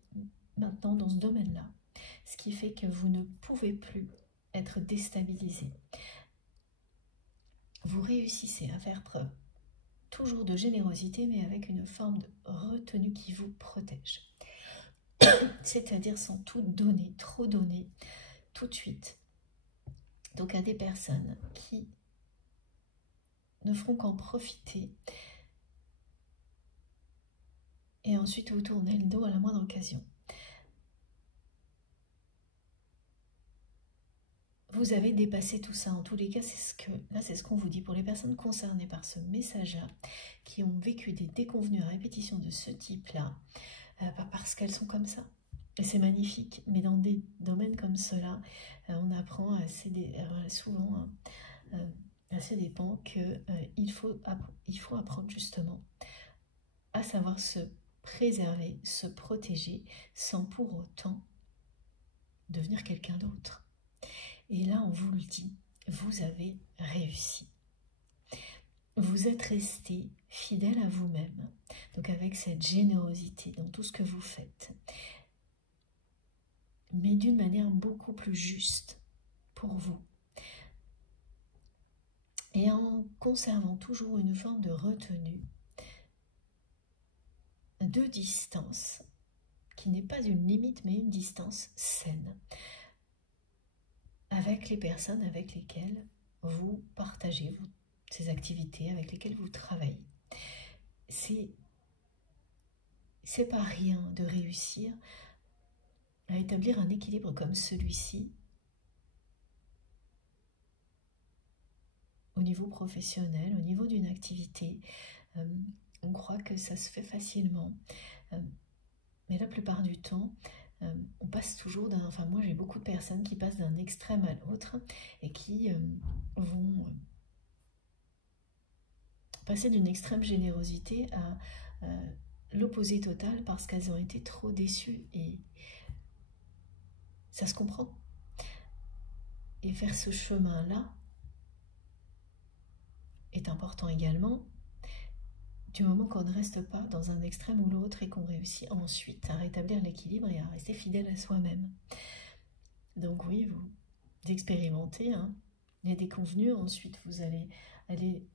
maintenant dans ce domaine-là, ce qui fait que vous ne pouvez plus être déstabilisé. Vous réussissez à faire preuve toujours de générosité, mais avec une forme de retenue qui vous protège. C'est-à-dire sans tout donner, trop donner, tout de suite. Donc à des personnes qui ne feront qu'en profiter et ensuite vous tournez le dos à la moindre occasion. Vous avez dépassé tout ça. En tous les cas, c'est ce qu'on vous dit pour les personnes concernées par ce message-là, qui ont vécu des déconvenues à répétition de ce type-là, parce qu'elles sont comme ça. Et c'est magnifique, mais dans des domaines comme cela, on apprend souvent, à ses dépens, qu'il faut apprendre justement à savoir se préserver, se protéger, sans pour autant devenir quelqu'un d'autre. Et là, on vous le dit, vous avez réussi. Vous êtes resté fidèle à vous-même, donc avec cette générosité dans tout ce que vous faites, mais d'une manière beaucoup plus juste pour vous. Et en conservant toujours une forme de retenue, de distance, qui n'est pas une limite, mais une distance saine, avec les personnes avec lesquelles vous partagez ces activités, avec lesquelles vous travaillez. C'est pas rien de réussir à établir un équilibre comme celui-ci au niveau professionnel, au niveau d'une activité. On croit que ça se fait facilement, mais la plupart du temps, on passe toujours enfin moi j'ai beaucoup de personnes qui passent d'un extrême à l'autre et qui vont passer d'une extrême générosité à l'opposé total parce qu'elles ont été trop déçues, et ça se comprend. Et faire ce chemin-là est important également, du moment qu'on ne reste pas dans un extrême ou l'autre et qu'on réussit ensuite à rétablir l'équilibre et à rester fidèle à soi-même. Donc oui, vous expérimentez les déconvenus, ensuite vous allez aller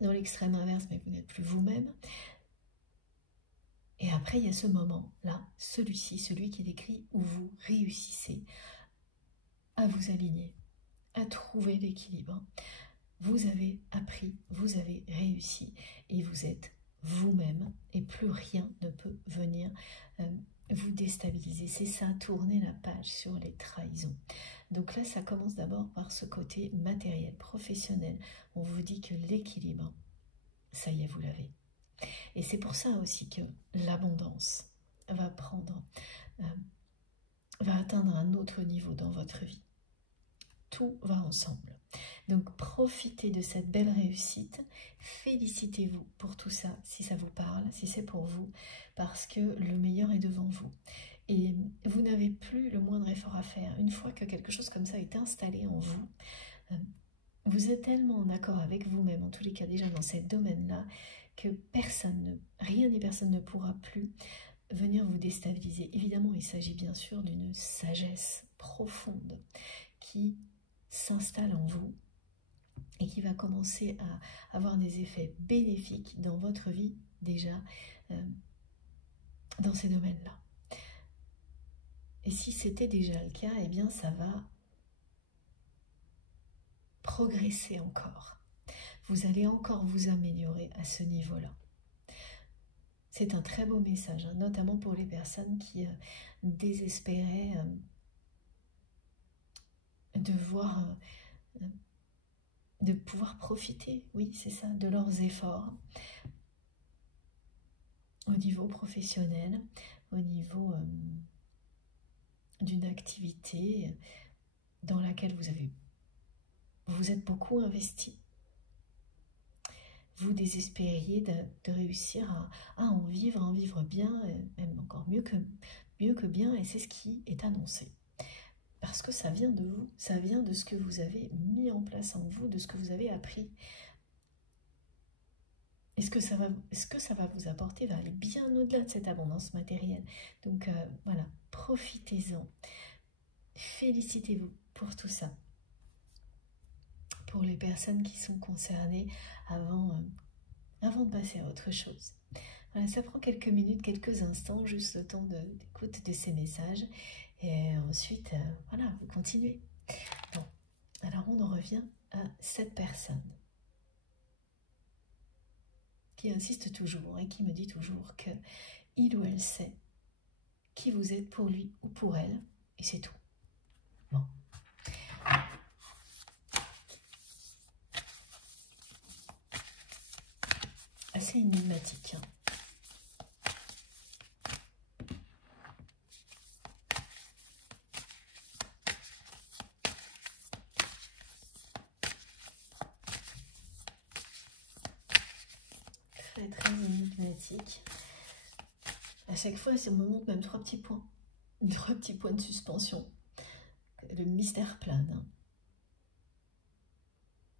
dans l'extrême inverse, mais vous n'êtes plus vous-même. Et après, il y a ce moment-là, celui-ci, celui qui est décrit, où vous réussissez à vous aligner, à trouver l'équilibre. Vous avez appris, vous avez réussi, et vous êtes vous-même, et plus rien ne peut venir vous déstabiliser. C'est ça, tourner la page sur les trahisons. Donc là, ça commence d'abord par ce côté matériel, professionnel. On vous dit que l'équilibre, ça y est, vous l'avez. Et c'est pour ça aussi que l'abondance va atteindre un autre niveau dans votre vie. Tout va ensemble. Donc profitez de cette belle réussite, félicitez-vous pour tout ça, si ça vous parle, si c'est pour vous, parce que le meilleur est devant vous. Et vous n'avez plus le moindre effort à faire. Une fois que quelque chose comme ça est installé en vous, vous êtes tellement en accord avec vous-même, en tous les cas déjà dans ces domaines-là, que rien ni personne ne pourra plus venir vous déstabiliser. Évidemment, il s'agit bien sûr d'une sagesse profonde qui s'installe en vous et qui va commencer à avoir des effets bénéfiques dans votre vie déjà dans ces domaines-là. Et si c'était déjà le cas, eh bien ça va progresser encore. Vous allez encore vous améliorer à ce niveau-là. C'est un très beau message, hein, notamment pour les personnes qui désespéraient de voir, de pouvoir profiter, oui c'est ça, de leurs efforts au niveau professionnel, au niveau d'une activité dans laquelle vous êtes beaucoup investi. Vous désespériez de réussir à en vivre bien, même encore mieux que bien, et c'est ce qui est annoncé. Parce que ça vient de vous, ça vient de ce que vous avez mis en place en vous, de ce que vous avez appris. Et ce que ça va vous apporter va aller bien au-delà de cette abondance matérielle. Donc voilà, profitez-en. Félicitez-vous pour tout ça. Pour les personnes qui sont concernées avant de passer à autre chose. Voilà, ça prend quelques minutes, quelques instants, juste le temps d'écoute de ces messages. Et ensuite, voilà, vous continuez. Bon, alors on en revient à cette personne qui insiste toujours et qui me dit toujours que il ou elle sait qui vous êtes pour lui ou pour elle, et c'est tout. Bon. Assez énigmatique. Hein. Très énigmatique. À chaque fois, ça me montre même 3 petits points. 3 petits points de suspension. Le mystère plane. Hein.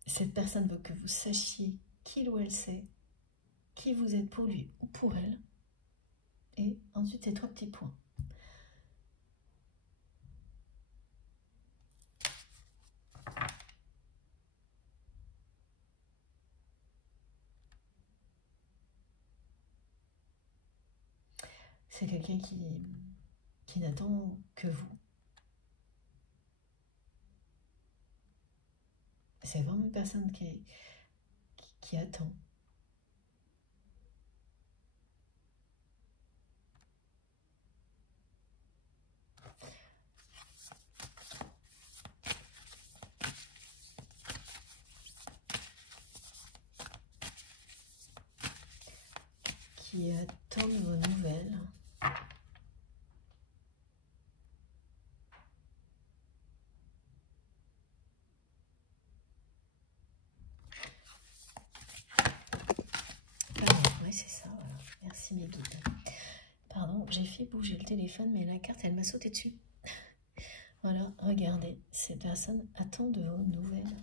Cette personne veut que vous sachiez qui ou elle sait, qui vous êtes pour lui ou pour elle. Et ensuite, ces 3 petits points. C'est quelqu'un qui n'attend que vous. C'est vraiment une personne qui attend. Qui attend vos nouvelles. Oui, c'est ça, voilà. Merci mes guides. Pardon, j'ai fait bouger le téléphone, mais la carte, elle m'a sauté dessus. Voilà, regardez, cette personne attend de vos nouvelles.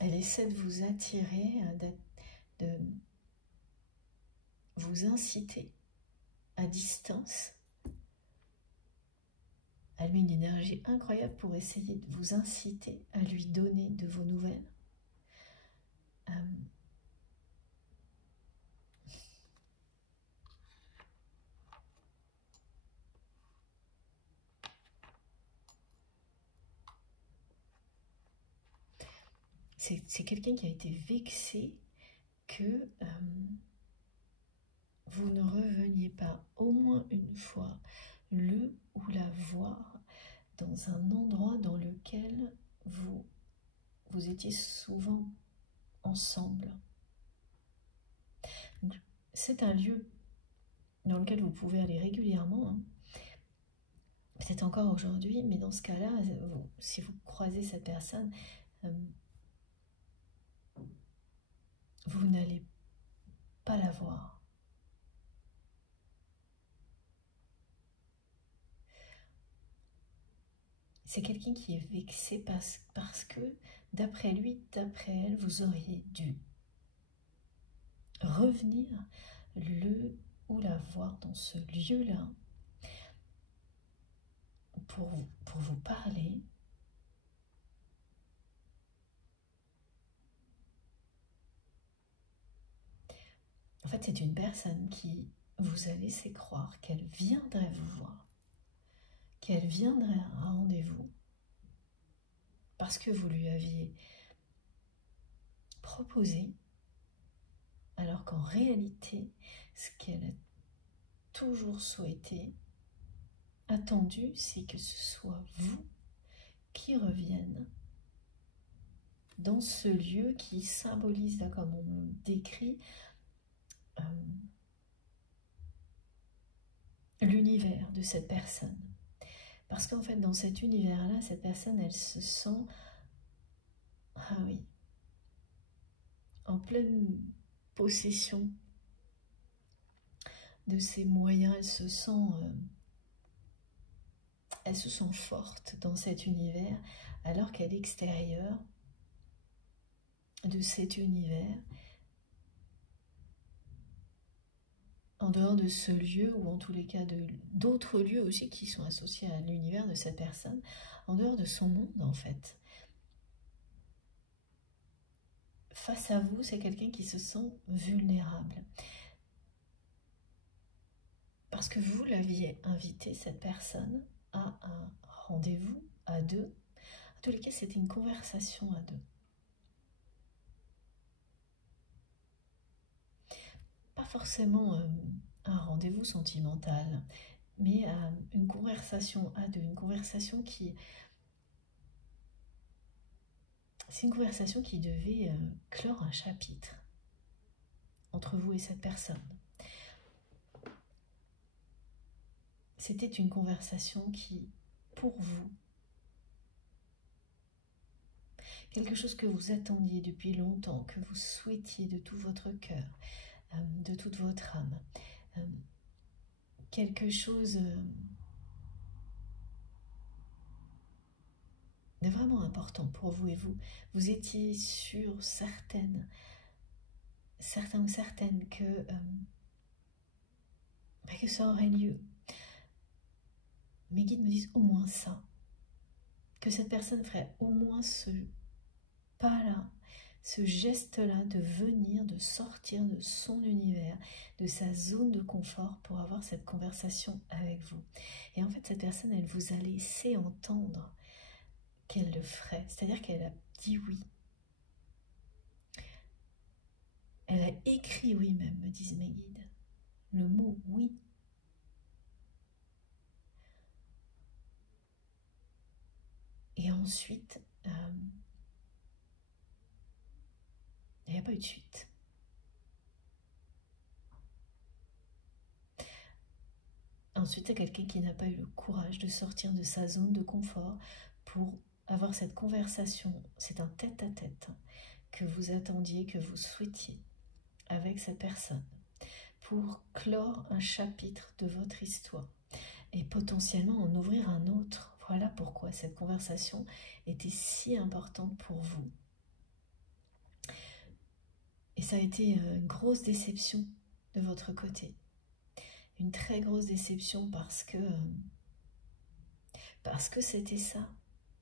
Elle essaie de vous attirer, de vous inciter à distance. Elle met une énergie incroyable pour essayer de vous inciter à lui donner de vos nouvelles. C'est quelqu'un qui a été vexé que vous ne reveniez pas au moins une fois le ou la voir dans un endroit dans lequel vous étiez souvent ensemble. C'est un lieu dans lequel vous pouvez aller régulièrement. Hein. peut-être encore aujourd'hui, mais dans ce cas-là, si vous croisez cette personne, vous n'allez pas la voir. C'est quelqu'un qui est vexé parce que, d'après lui, d'après elle, vous auriez dû revenir le ou la voir dans ce lieu-là pour vous parler. En fait, c'est une personne qui vous a laissé croire qu'elle viendrait vous voir, qu'elle viendrait à un rendez-vous parce que vous lui aviez proposé, alors qu'en réalité, ce qu'elle a toujours souhaité, attendu, c'est que ce soit vous qui revienne dans ce lieu qui symbolise, là, comme on le décrit, l'univers de cette personne. Parce qu'en fait, dans cet univers-là, cette personne, elle se sent, ah oui, en pleine possession de ses moyens. Elle se sent forte dans cet univers, alors qu'à l'extérieur de cet univers, en dehors de ce lieu, ou en tous les cas d'autres lieux aussi qui sont associés à l'univers de cette personne, en dehors de son monde en fait. Face à vous, c'est quelqu'un qui se sent vulnérable. Parce que vous l'aviez invité, cette personne, à un rendez-vous à deux. En tous les cas, c'était une conversation à deux. Pas forcément un rendez-vous sentimental, mais une conversation à deux, une conversation qui... C'est une conversation qui devait clore un chapitre entre vous et cette personne. C'était une conversation qui, pour vous, quelque chose que vous attendiez depuis longtemps, que vous souhaitiez de tout votre cœur, de toute votre âme, quelque chose de vraiment important pour vous, et vous étiez sûr, certains ou certaines que ça aurait lieu. Mes guides me disent au moins ça, que cette personne ferait au moins ce pas-là, ce geste-là de venir, de sortir de son univers, de sa zone de confort pour avoir cette conversation avec vous. Et en fait, cette personne, elle vous a laissé entendre qu'elle le ferait, c'est-à-dire qu'elle a dit oui. Elle a écrit oui même, me disent mes guides, le mot oui. Et ensuite, il n'y a pas eu de suite. Ensuite, c'est quelqu'un qui n'a pas eu le courage de sortir de sa zone de confort pour avoir cette conversation. C'est un tête-à-tête que vous attendiez, que vous souhaitiez avec cette personne pour clore un chapitre de votre histoire et potentiellement en ouvrir un autre. Voilà pourquoi cette conversation était si importante pour vous. Et ça a été une grosse déception de votre côté. Une très grosse déception parce que c'était ça.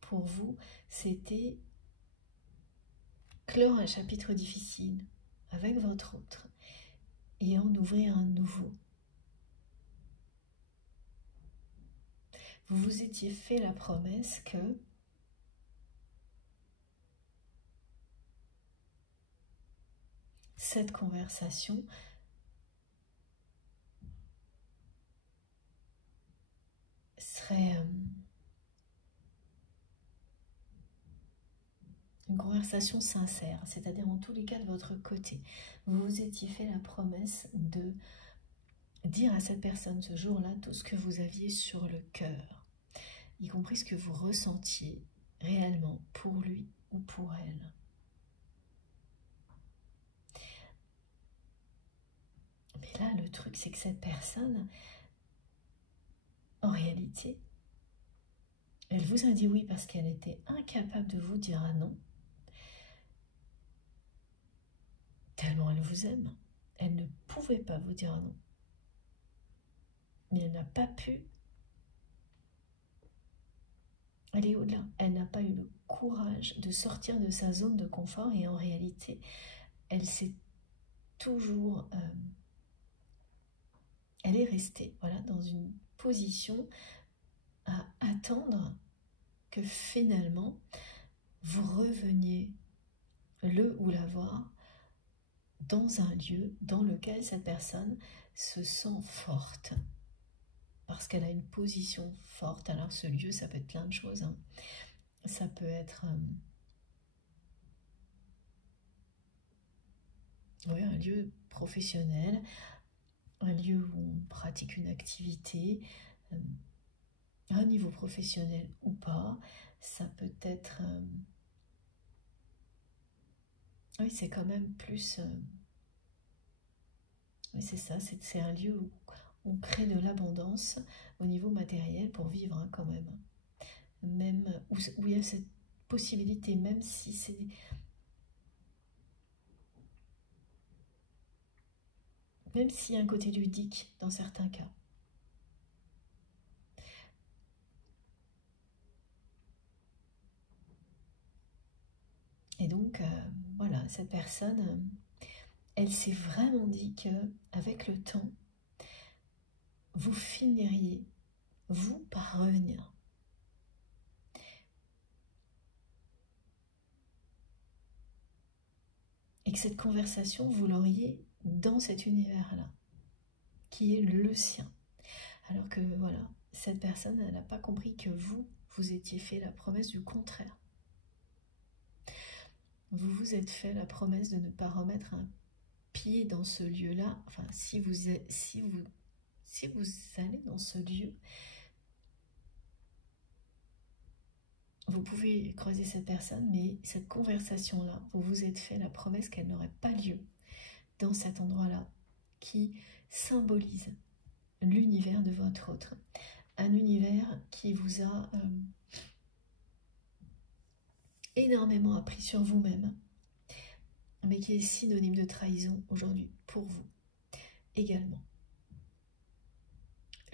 Pour vous, c'était clore un chapitre difficile avec votre autre et en ouvrir un nouveau. Vous vous étiez fait la promesse que cette conversation serait une conversation sincère, c'est-à-dire en tous les cas de votre côté. Vous vous étiez fait la promesse de dire à cette personne ce jour-là tout ce que vous aviez sur le cœur. y compris ce que vous ressentiez réellement pour lui ou pour elle. Mais là, le truc, c'est que cette personne, en réalité, elle vous a dit oui parce qu'elle était incapable de vous dire un non, tellement elle vous aime. Elle ne pouvait pas vous dire un non. Mais elle n'a pas pu aller au-delà. Elle n'a pas eu le courage de sortir de sa zone de confort et en réalité, elle s'est toujours... elle est restée voilà, dans une position à attendre que finalement, vous reveniez le ou la voir dans un lieu dans lequel cette personne se sent forte. Parce qu'elle a une position forte. Alors ce lieu, ça peut être plein de choses. Hein. Ça peut être oui, un lieu professionnel, un lieu où on pratique une activité, à un niveau professionnel ou pas. Ça peut être... oui, c'est quand même plus... oui, c'est ça, c'est un lieu où on crée de l'abondance au niveau matériel pour vivre hein, quand même. Même où il y a cette possibilité, même si c'est... même s'il y a un côté ludique dans certains cas. Et donc, voilà, cette personne, elle s'est vraiment dit qu'avec le temps, vous finiriez, vous, par revenir. Et que cette conversation, vous l'auriez dans cet univers-là, qui est le sien. Alors que, voilà, cette personne, elle n'a pas compris que vous étiez fait la promesse du contraire. Vous vous êtes fait la promesse de ne pas remettre un pied dans ce lieu-là. Enfin, si vous allez dans ce lieu, vous pouvez croiser cette personne, mais cette conversation-là, vous vous êtes fait la promesse qu'elle n'aurait pas lieu dans cet endroit-là, qui symbolise l'univers de votre autre. Un univers qui vous a énormément appris sur vous-même, mais qui est synonyme de trahison aujourd'hui pour vous également.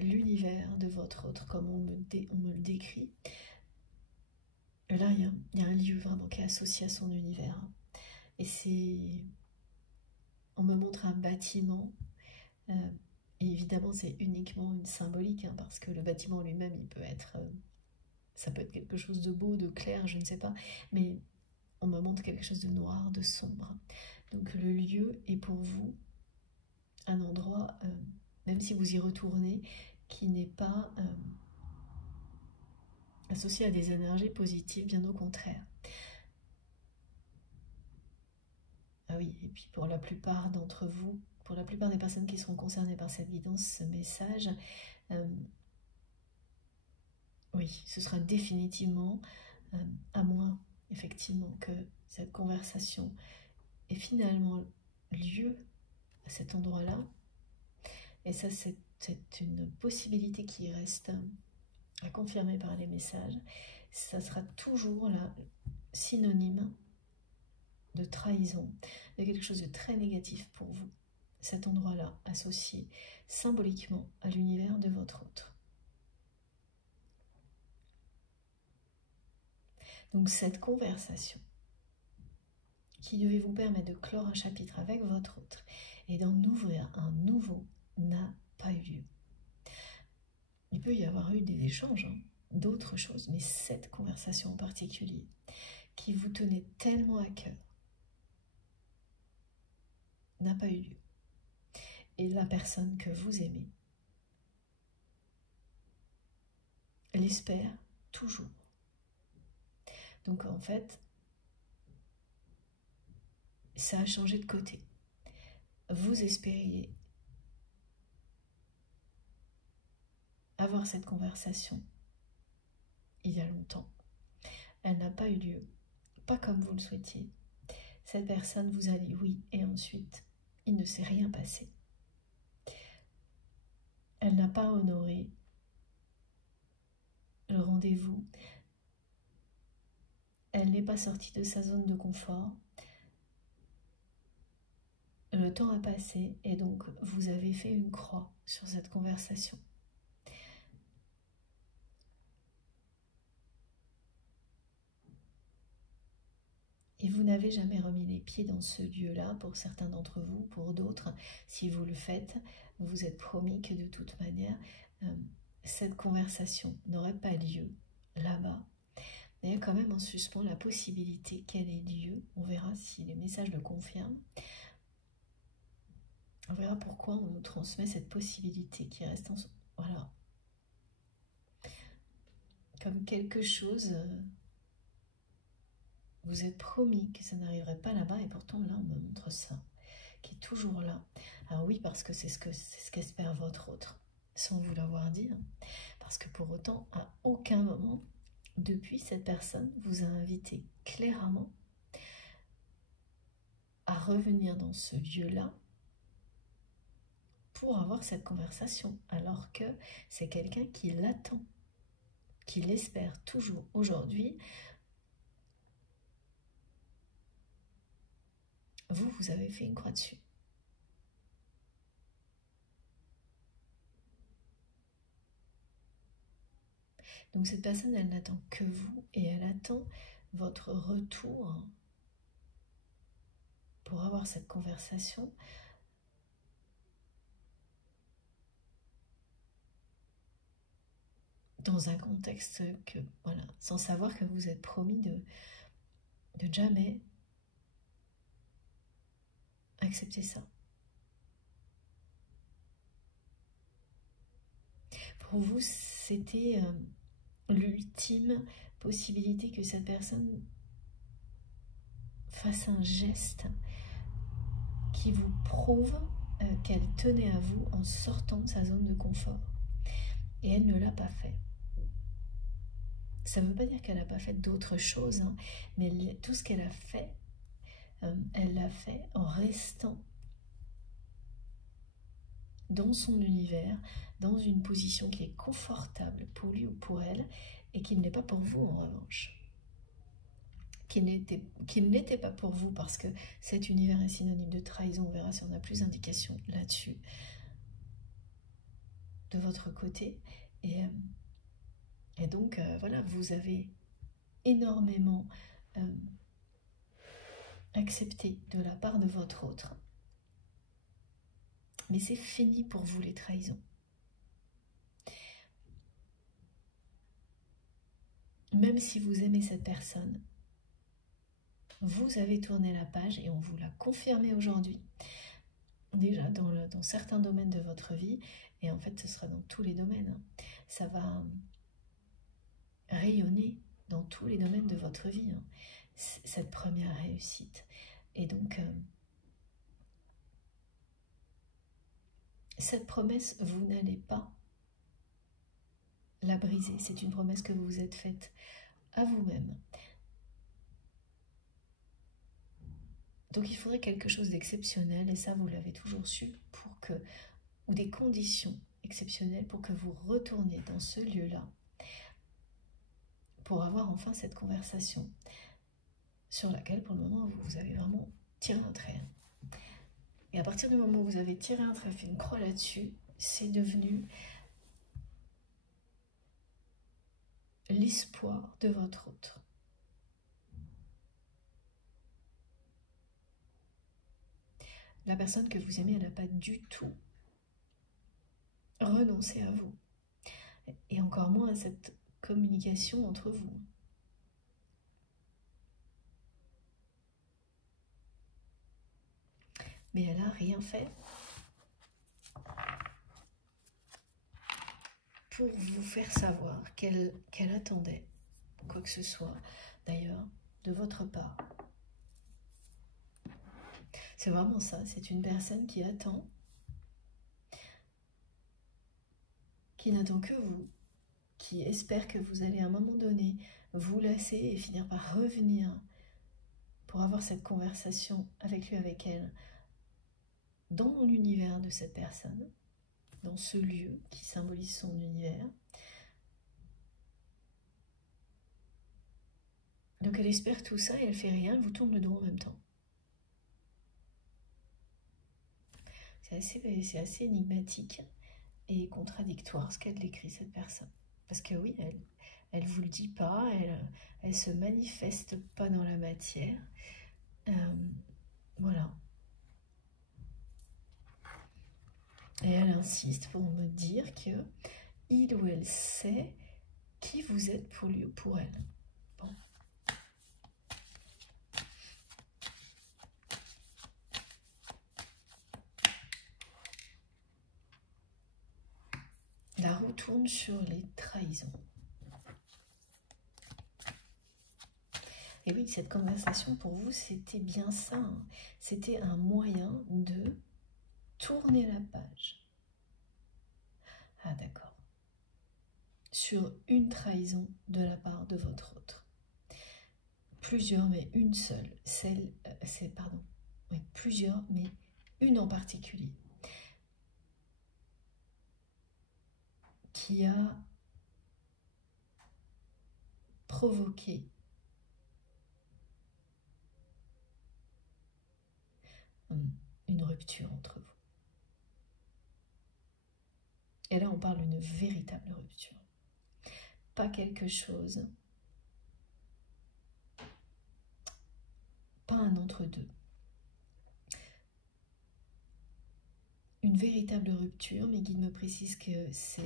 L'univers de votre autre, comme on me le décrit, là il y a un lieu vraiment qui est associé à son univers. Et c'est... on me montre un bâtiment, et évidemment c'est uniquement une symbolique, hein, parce que le bâtiment lui-même, il peut être... ça peut être quelque chose de beau, de clair, je ne sais pas, mais on me montre quelque chose de noir, de sombre. Donc le lieu est pour vous un endroit, même si vous y retournez, qui n'est pas associé à des énergies positives, bien au contraire. Ah oui, et puis pour la plupart d'entre vous, pour la plupart des personnes qui seront concernées par cette guidance, ce message, oui, ce sera définitivement, à moins effectivement que cette conversation ait finalement lieu à cet endroit-là. Et ça, c'est une possibilité qui reste à confirmer par les messages. Ça sera toujours là synonyme de trahison, de quelque chose de très négatif pour vous. Cet endroit-là associé symboliquement à l'univers de votre autre. Donc cette conversation qui devait vous permettre de clore un chapitre avec votre autre et d'en ouvrir un nouveau n'a pas eu lieu. Il peut y avoir eu des échanges, hein, d'autres choses, mais cette conversation en particulier qui vous tenait tellement à cœur n'a pas eu lieu. Et la personne que vous aimez l'espère toujours. Donc en fait, ça a changé de côté. Vous espériez avoir cette conversation il y a longtemps. Elle n'a pas eu lieu, pas comme vous le souhaitiez. Cette personne vous a dit oui et ensuite, il ne s'est rien passé. Elle n'a pas honoré le rendez-vous. Elle n'est pas sortie de sa zone de confort. Le temps a passé et donc vous avez fait une croix sur cette conversation. Et vous n'avez jamais remis les pieds dans ce lieu-là, pour certains d'entre vous, pour d'autres, si vous le faites, vous vous êtes promis que de toute manière, cette conversation n'aurait pas lieu là-bas. Mais il y a quand même en suspens la possibilité qu'elle ait lieu. On verra si les messages le confirment. On verra pourquoi on nous transmet cette possibilité qui reste en... Voilà. Comme quelque chose... Vous êtes promis que ça n'arriverait pas là-bas et pourtant là on me montre ça, qui est toujours là. Alors oui, parce que c'est ce qu'espère votre autre, sans vous l'avoir dit. Parce que pour autant, à aucun moment, depuis, cette personne vous a invité clairement à revenir dans ce lieu-là pour avoir cette conversation, alors que c'est quelqu'un qui l'attend, qui l'espère toujours aujourd'hui. Vous avez fait une croix dessus. Donc cette personne, elle n'attend que vous et elle attend votre retour pour avoir cette conversation. Dans un contexte que, voilà, sans savoir que vous êtes promis de jamais accepter ça. Pour vous, c'était l'ultime possibilité que cette personne fasse un geste qui vous prouve qu'elle tenait à vous en sortant de sa zone de confort. Et elle ne l'a pas fait. Ça ne veut pas dire qu'elle n'a pas fait d'autres choses, hein, mais tout ce qu'elle a fait, elle l'a fait en restant dans son univers, dans une position qui est confortable pour lui ou pour elle, et qui ne l'est pas pour vous en revanche. Qui ne l'était pas pour vous parce que cet univers est synonyme de trahison. On verra si on a plus d'indications là-dessus de votre côté. Et donc, voilà, vous avez énormément accepté de la part de votre autre. Mais c'est fini pour vous les trahisons. Même si vous aimez cette personne, vous avez tourné la page et on vous l'a confirmé aujourd'hui. Déjà dans certains domaines de votre vie, et en fait ce sera dans tous les domaines. Ça va rayonner dans tous les domaines de votre vie, cette première réussite. Et donc, cette promesse, vous n'allez pas la briser. C'est une promesse que vous vous êtes faite à vous-même. Donc il faudrait quelque chose d'exceptionnel, et ça vous l'avez toujours su, ou des conditions exceptionnelles pour que vous retourniez dans ce lieu-là, pour avoir enfin cette conversation sur laquelle pour le moment vous avez vraiment tiré un trait. Et à partir du moment où vous avez tiré un trait, fait une croix là-dessus, c'est devenu l'espoir de votre autre. La personne que vous aimez, elle n'a pas du tout renoncé à vous. Et encore moins à cette communication entre vous. Mais elle n'a rien fait pour vous faire savoir qu'elle attendait quoi que ce soit, d'ailleurs, de votre part. C'est vraiment ça, c'est une personne qui attend, qui n'attend que vous, qui espère que vous allez à un moment donné vous lasser et finir par revenir pour avoir cette conversation avec lui, avec elle, dans l'univers de cette personne, dans ce lieu qui symbolise son univers. Donc elle espère tout ça et elle fait rien, elle vous tourne le dos en même temps. C'est assez énigmatique et contradictoire ce qu'elle décrit, cette personne. Parce que oui, elle vous le dit pas, elle se manifeste pas dans la matière. Voilà. Et elle insiste pour me dire que il ou elle sait qui vous êtes pour lui ou pour elle. Bon. La roue tourne sur les trahisons. Et oui, cette conversation pour vous, c'était bien ça. Hein. C'était un moyen de tourner la page. Ah d'accord. Sur une trahison de la part de votre autre. Plusieurs, mais une seule. Oui, plusieurs, mais une en particulier. Qui a provoqué une rupture entre vous. Et là, on parle d'une véritable rupture. Pas quelque chose, pas un entre-deux. Une véritable rupture, mes guides me précisent que ça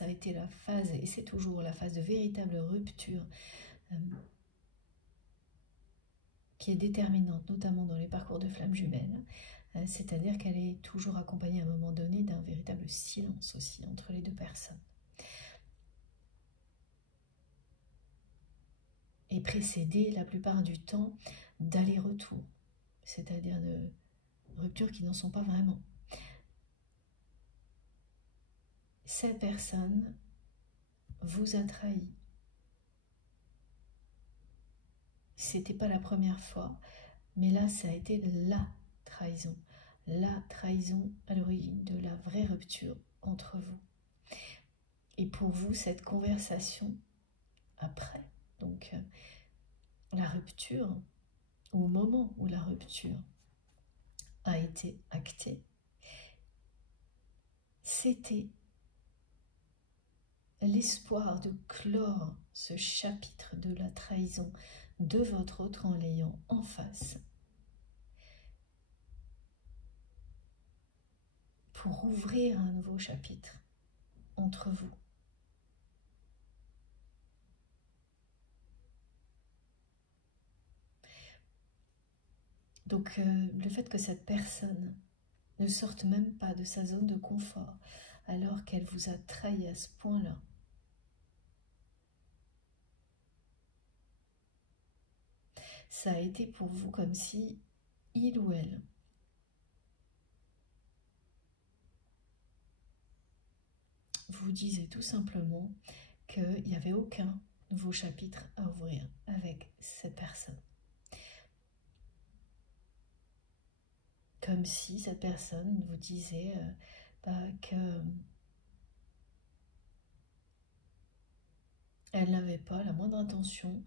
a été la phase, et c'est toujours la phase de véritable rupture qui est déterminante, notamment dans les parcours de flammes jumelles, c'est-à-dire qu'elle est toujours accompagnée à un moment donné d'un véritable silence aussi entre les deux personnes. Et précédée la plupart du temps d'allers-retours, c'est-à-dire de ruptures qui n'en sont pas vraiment. Cette personne vous a trahi. C'était pas la première fois, mais là, ça a été la trahison à l'origine de la vraie rupture entre vous. Et pour vous, cette conversation après, donc la rupture, au moment où la rupture a été actée, c'était l'espoir de clore ce chapitre de la trahison de votre autre en l'ayant en face, pour ouvrir un nouveau chapitre entre vous. Donc le fait que cette personne ne sorte même pas de sa zone de confort alors qu'elle vous a trahi à ce point-là, ça a été pour vous comme si il ou elle vous disait tout simplement qu'il n'y avait aucun nouveau chapitre à ouvrir avec cette personne. Comme si cette personne vous disait que elle n'avait pas la moindre intention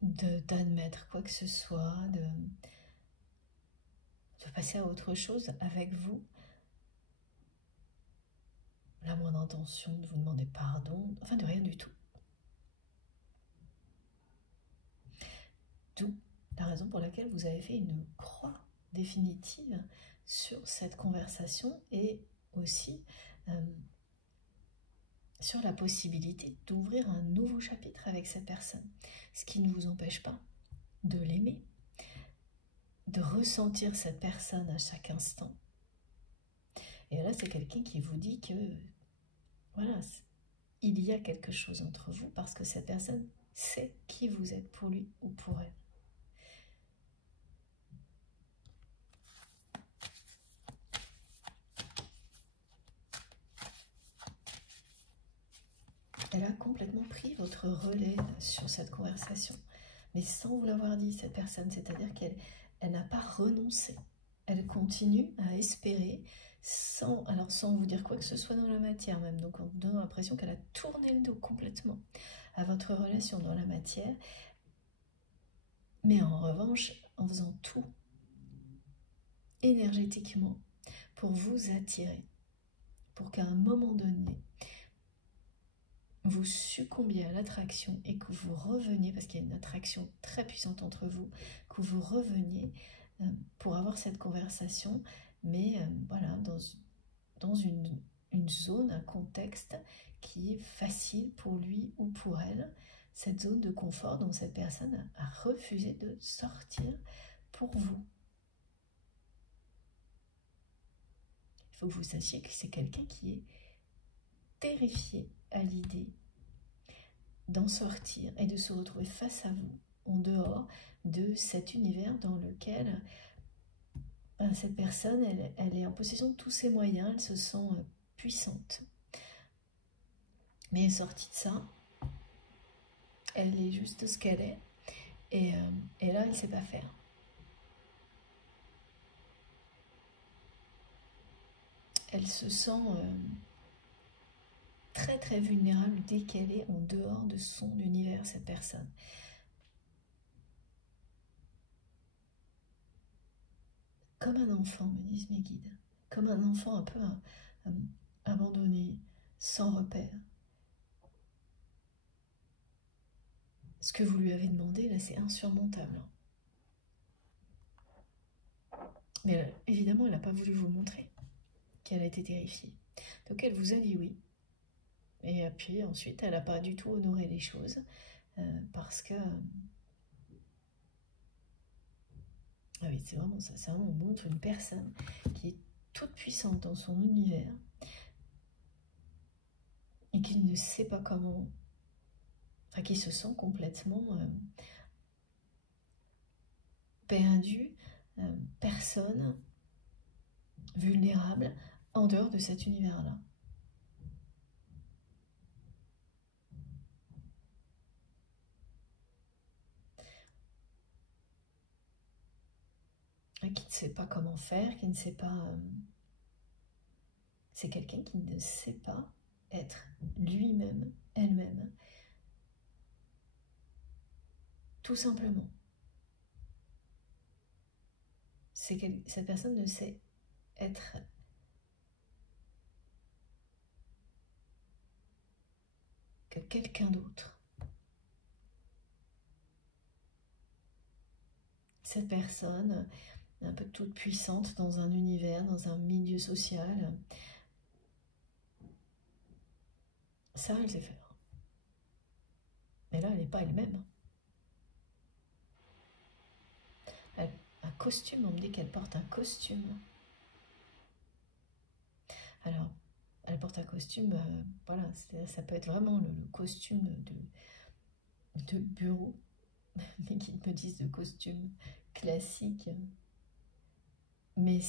d'admettre quoi que ce soit, de passer à autre chose avec vous, la moindre intention de vous demander pardon, enfin de rien du tout. D'où la raison pour laquelle vous avez fait une croix définitive sur cette conversation et aussi sur la possibilité d'ouvrir un nouveau chapitre avec cette personne, ce qui ne vous empêche pas de l'aimer, de ressentir cette personne à chaque instant. Et là, c'est quelqu'un qui vous dit que, voilà, il y a quelque chose entre vous parce que cette personne sait qui vous êtes pour lui ou pour elle. elle a complètement pris votre relais sur cette conversation, mais sans vous l'avoir dit, cette personne. C'est-à-dire qu'elle n'a pas renoncé. Elle continue à espérer sans vous dire quoi que ce soit dans la matière même. Donc en vous donnant l'impression qu'elle a tourné le dos complètement à votre relation dans la matière. Mais en revanche, en faisant tout énergétiquement pour vous attirer, pour qu'à un moment donné, vous succombiez à l'attraction et que vous reveniez, parce qu'il y a une attraction très puissante entre vous, que vous reveniez pour avoir cette conversation, mais voilà, dans une zone, un contexte qui est facile pour lui ou pour elle, cette zone de confort dont cette personne a refusé de sortir pour vous. Il faut que vous sachiez que c'est quelqu'un qui est terrifié à l'idée d'en sortir et de se retrouver face à vous, en dehors de cet univers dans lequel cette personne, elle est en possession de tous ses moyens, elle se sent puissante. Mais sortie de ça, elle est juste ce qu'elle est, et là, elle ne sait pas faire. Elle se sent très très vulnérable dès qu'elle est en dehors de son univers, cette personne. Comme un enfant, me disent mes guides, comme un enfant un peu abandonné, sans repère. Ce que vous lui avez demandé, là, c'est insurmontable. Mais évidemment, elle n'a pas voulu vous montrer qu'elle a été terrifiée. Donc elle vous a dit oui. Et puis ensuite, elle n'a pas du tout honoré les choses parce que... Ah oui, c'est vraiment ça. C'est vraiment, on montre une personne qui est toute puissante dans son univers et qui ne sait pas comment... Enfin, qui se sent complètement perdue, personne vulnérable en dehors de cet univers-là. Qui ne sait pas comment faire, qui ne sait pas... c'est quelqu'un qui ne sait pas être lui-même, elle-même. Tout simplement. Cette personne ne sait être que quelqu'un d'autre. Cette personne, un peu toute puissante dans un univers, dans un milieu social, ça, elle sait faire. Mais là, elle n'est pas elle-même. Un costume, on me dit qu'elle porte un costume. Alors, elle porte un costume, voilà, ça peut être vraiment le costume de bureau, mais qui me disent de costume classique. Mais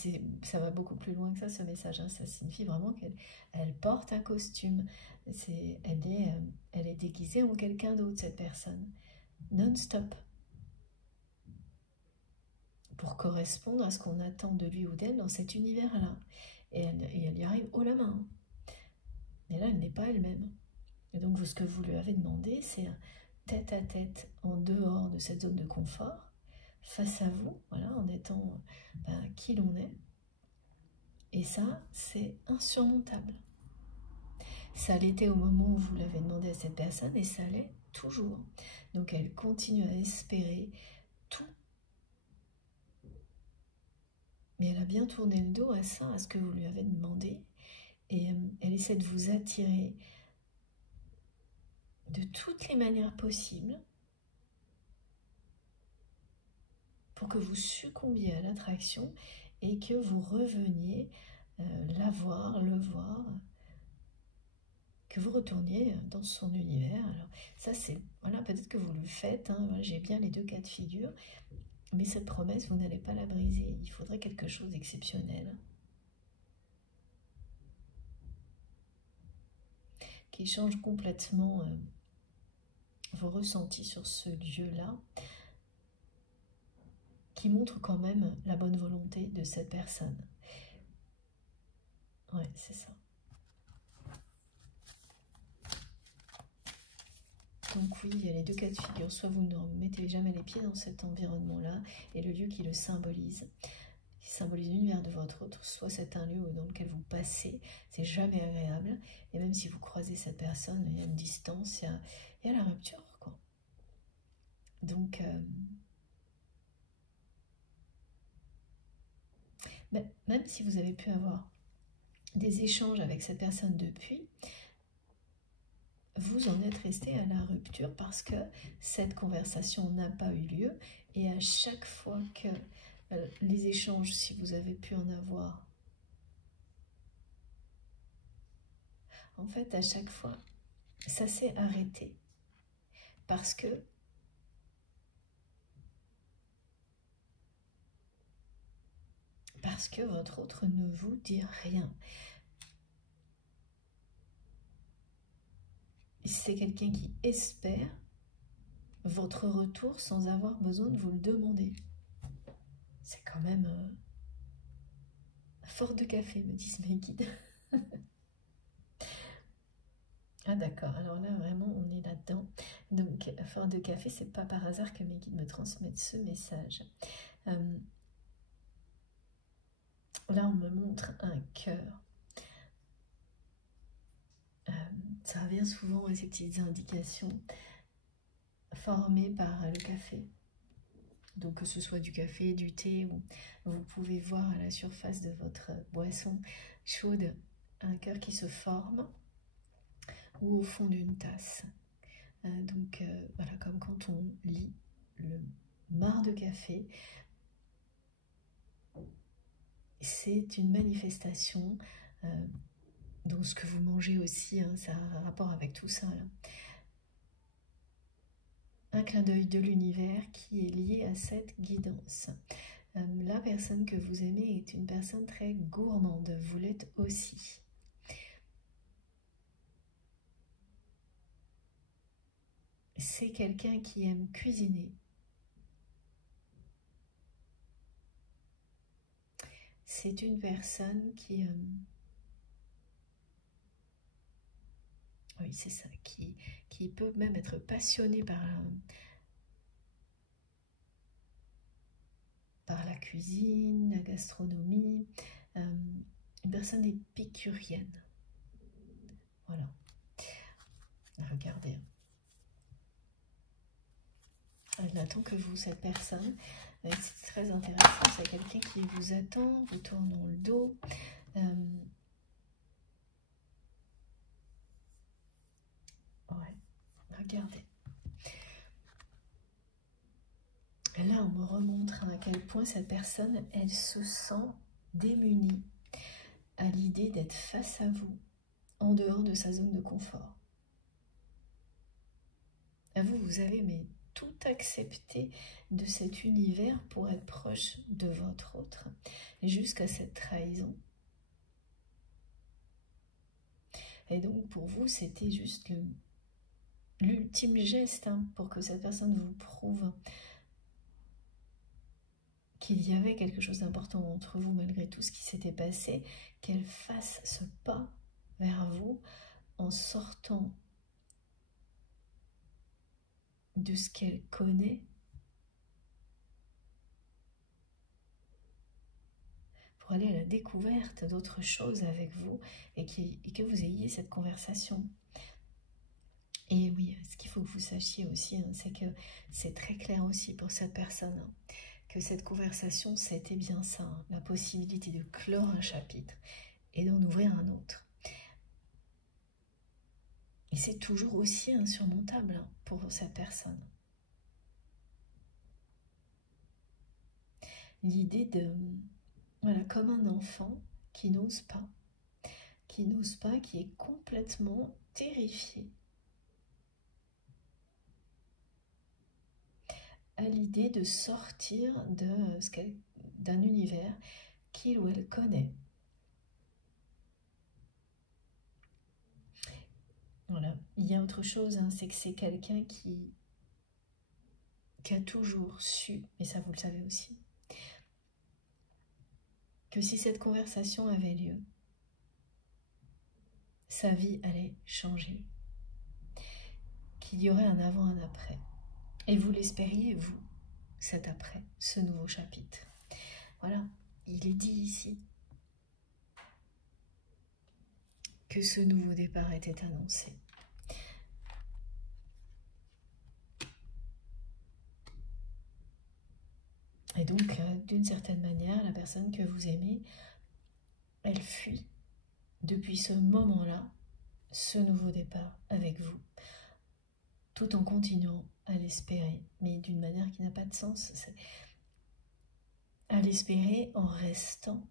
ça va beaucoup plus loin que ça, ce message. Hein. Ça signifie vraiment qu'elle porte un costume. Elle est déguisée en quelqu'un d'autre, cette personne. Non-stop. Pour correspondre à ce qu'on attend de lui ou d'elle dans cet univers-là. Et elle y arrive haut la main. Mais là, elle n'est pas elle-même. Et donc, ce que vous lui avez demandé, c'est un tête-à-tête en dehors de cette zone de confort, face à vous, voilà, en étant qui l'on est. Et ça, c'est insurmontable. Ça l'était au moment où vous l'avez demandé à cette personne et ça l'est toujours. Donc elle continue à espérer tout. Mais elle a bien tourné le dos à ça, à ce que vous lui avez demandé. Et elle essaie de vous attirer de toutes les manières possibles pour que vous succombiez à l'attraction et que vous reveniez la voir, le voir, que vous retourniez dans son univers. Alors ça c'est, voilà, peut-être que vous le faites, hein, voilà, j'ai bien les deux cas de figure, mais cette promesse, vous n'allez pas la briser, il faudrait quelque chose d'exceptionnel. qui change complètement vos ressentis sur ce lieu-là, qui montre quand même la bonne volonté de cette personne. Ouais, c'est ça. Donc oui, il y a les deux cas de figure. Soit vous ne mettez jamais les pieds dans cet environnement-là et le lieu qui le symbolise, qui symbolise l'univers de votre autre, soit c'est un lieu dans lequel vous passez, c'est jamais agréable. Et même si vous croisez cette personne, il y a une distance, il y a la rupture, quoi. Donc, même si vous avez pu avoir des échanges avec cette personne depuis, vous en êtes resté à la rupture parce que cette conversation n'a pas eu lieu. Et à chaque fois que les échanges, si vous avez pu en avoir, en fait, à chaque fois, ça s'est arrêté. Parce que votre autre ne vous dit rien. C'est quelqu'un qui espère votre retour sans avoir besoin de vous le demander. C'est quand même fort de café, me disent mes guides. Ah d'accord, alors là vraiment on est là-dedans. Donc fort de café, c'est pas par hasard que mes guides me transmettent ce message. Là on me montre un cœur. Ça revient souvent à ces petites indications formées par le café. Donc que ce soit du café, du thé, ou vous pouvez voir à la surface de votre boisson chaude un cœur qui se forme, ou au fond d'une tasse. Donc voilà, comme quand on lit le marc de café, c'est une manifestation. Donc ce que vous mangez aussi, hein, ça a un rapport avec tout ça, là. Un clin d'œil de l'univers qui est lié à cette guidance. La personne que vous aimez est une personne très gourmande, vous l'êtes aussi. C'est quelqu'un qui aime cuisiner. C'est une personne qui... oui, c'est ça, qui peut même être passionnée par la cuisine, la gastronomie, une personne épicurienne. Voilà. Regardez. Elle attend que vous, cette personne, c'est très intéressant, c'est quelqu'un qui vous attend, vous tournant le dos. Ouais, regardez. Là, on me remontre à quel point cette personne, elle se sent démunie à l'idée d'être face à vous, en dehors de sa zone de confort. À vous, vous avez mais tout accepté de cet univers pour être proche de votre autre, jusqu'à cette trahison. Et donc, pour vous, c'était juste l'ultime geste, hein, pour que cette personne vous prouve qu'il y avait quelque chose d'important entre vous malgré tout ce qui s'était passé, qu'elle fasse ce pas vers vous en sortant de ce qu'elle connaît pour aller à la découverte d'autres choses avec vous et que vous ayez cette conversation. Et oui, ce qu'il faut que vous sachiez aussi, hein, c'est que c'est très clair aussi pour cette personne, hein, que cette conversation, c'était bien ça, hein, la possibilité de clore un chapitre et d'en ouvrir un autre. Et c'est toujours aussi insurmontable, hein, pour cette personne. L'idée de, voilà, comme un enfant qui n'ose pas, qui est complètement terrifié à l'idée de sortir d'un univers qu'il ou elle connaît. Voilà. Il y a autre chose, hein, c'est que c'est quelqu'un qui a toujours su, et ça vous le savez aussi, que si cette conversation avait lieu, sa vie allait changer, qu'il y aurait un avant, un après. Et vous l'espériez, vous, cet après, ce nouveau chapitre. Voilà, il est dit ici que ce nouveau départ était annoncé. Et donc, d'une certaine manière, la personne que vous aimez, elle fuit depuis ce moment-là, ce nouveau départ avec vous, tout en continuant à l'espérer, mais d'une manière qui n'a pas de sens. À l'espérer en restant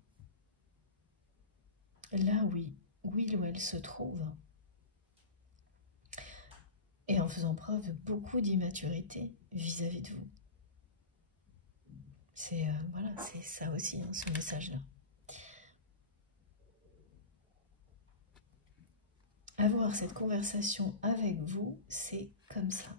là où il ou elle se trouve, et en faisant preuve de beaucoup d'immaturité vis-à-vis de vous. C'est voilà, c'est ça aussi, hein, ce message-là. Avoir cette conversation avec vous, c'est comme ça.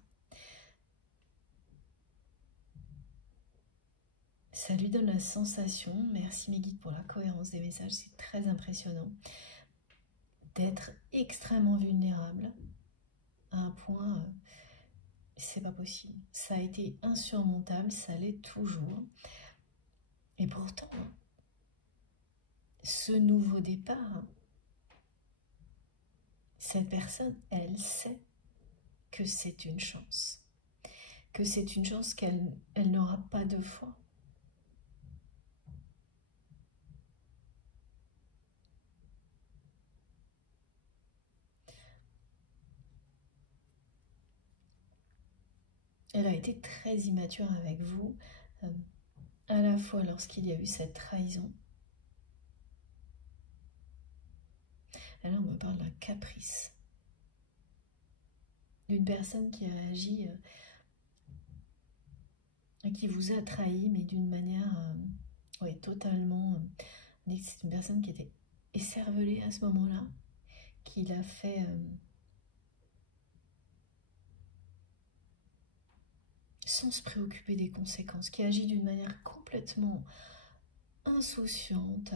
Ça lui donne la sensation, merci mes guides pour la cohérence des messages, c'est très impressionnant, d'être extrêmement vulnérable à un point, c'est pas possible. Ça a été insurmontable, ça l'est toujours. Et pourtant, ce nouveau départ, cette personne, elle sait que c'est une chance. Que c'est une chance qu'elle n'aura pas deux fois. Elle a été très immature avec vous, à la fois lorsqu'il y a eu cette trahison. Et là, on me parle d'un caprice. D'une personne qui a agi, qui vous a trahi, mais d'une manière totalement... c'est une personne qui était écervelée à ce moment-là, qui l'a fait... sans se préoccuper des conséquences, qui agit d'une manière complètement insouciante,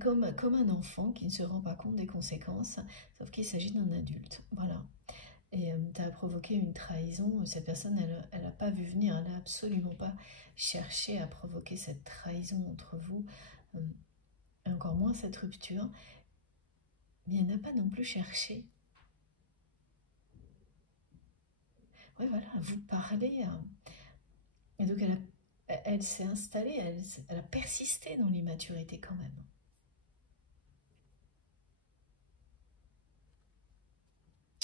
comme un enfant qui ne se rend pas compte des conséquences, sauf qu'il s'agit d'un adulte. Voilà. Et tu as provoqué une trahison. Cette personne, elle n'a pas vu venir, elle n'a absolument pas cherché à provoquer cette trahison entre vous, encore moins cette rupture, mais elle n'a pas non plus cherché. Oui, voilà, vous parlez. Et donc, elle s'est installée, elle a persisté dans l'immaturité quand même.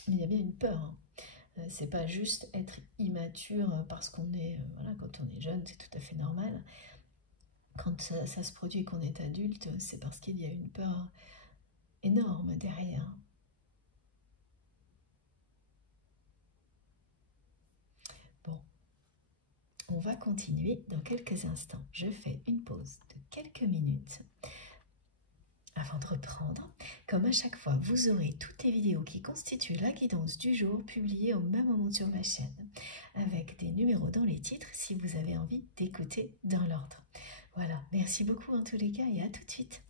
Mais il y a bien une peur. Hein. C'est pas juste être immature parce qu'on est, voilà, quand on est jeune, c'est tout à fait normal. Quand ça se produit et qu'on est adulte, c'est parce qu'il y a une peur énorme derrière. Bon, on va continuer dans quelques instants. Je fais une pause de quelques minutes avant de reprendre. Comme à chaque fois, vous aurez toutes les vidéos qui constituent la guidance du jour publiées au même moment sur ma chaîne, avec des numéros dans les titres si vous avez envie d'écouter dans l'ordre. Voilà, merci beaucoup en tous les cas et à tout de suite.